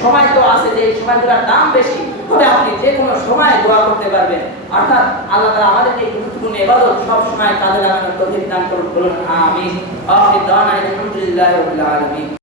সময় তো আছে যে সময়গুলোর দাম বেশি, তবে আপনি যে কোনো সময় দোয়া করতে পারবেন। অর্থাৎ আল্লাহ তাআলা আমাদেরকে এই গুরুত্বপূর্ণ ইবাদত সব সময় কাজে লাগানোর তৌফিক দান করুন। বলুন আমিন। আখির দাওয়ানা আলহামদুলিল্লাহি রাব্বিল আলামিন।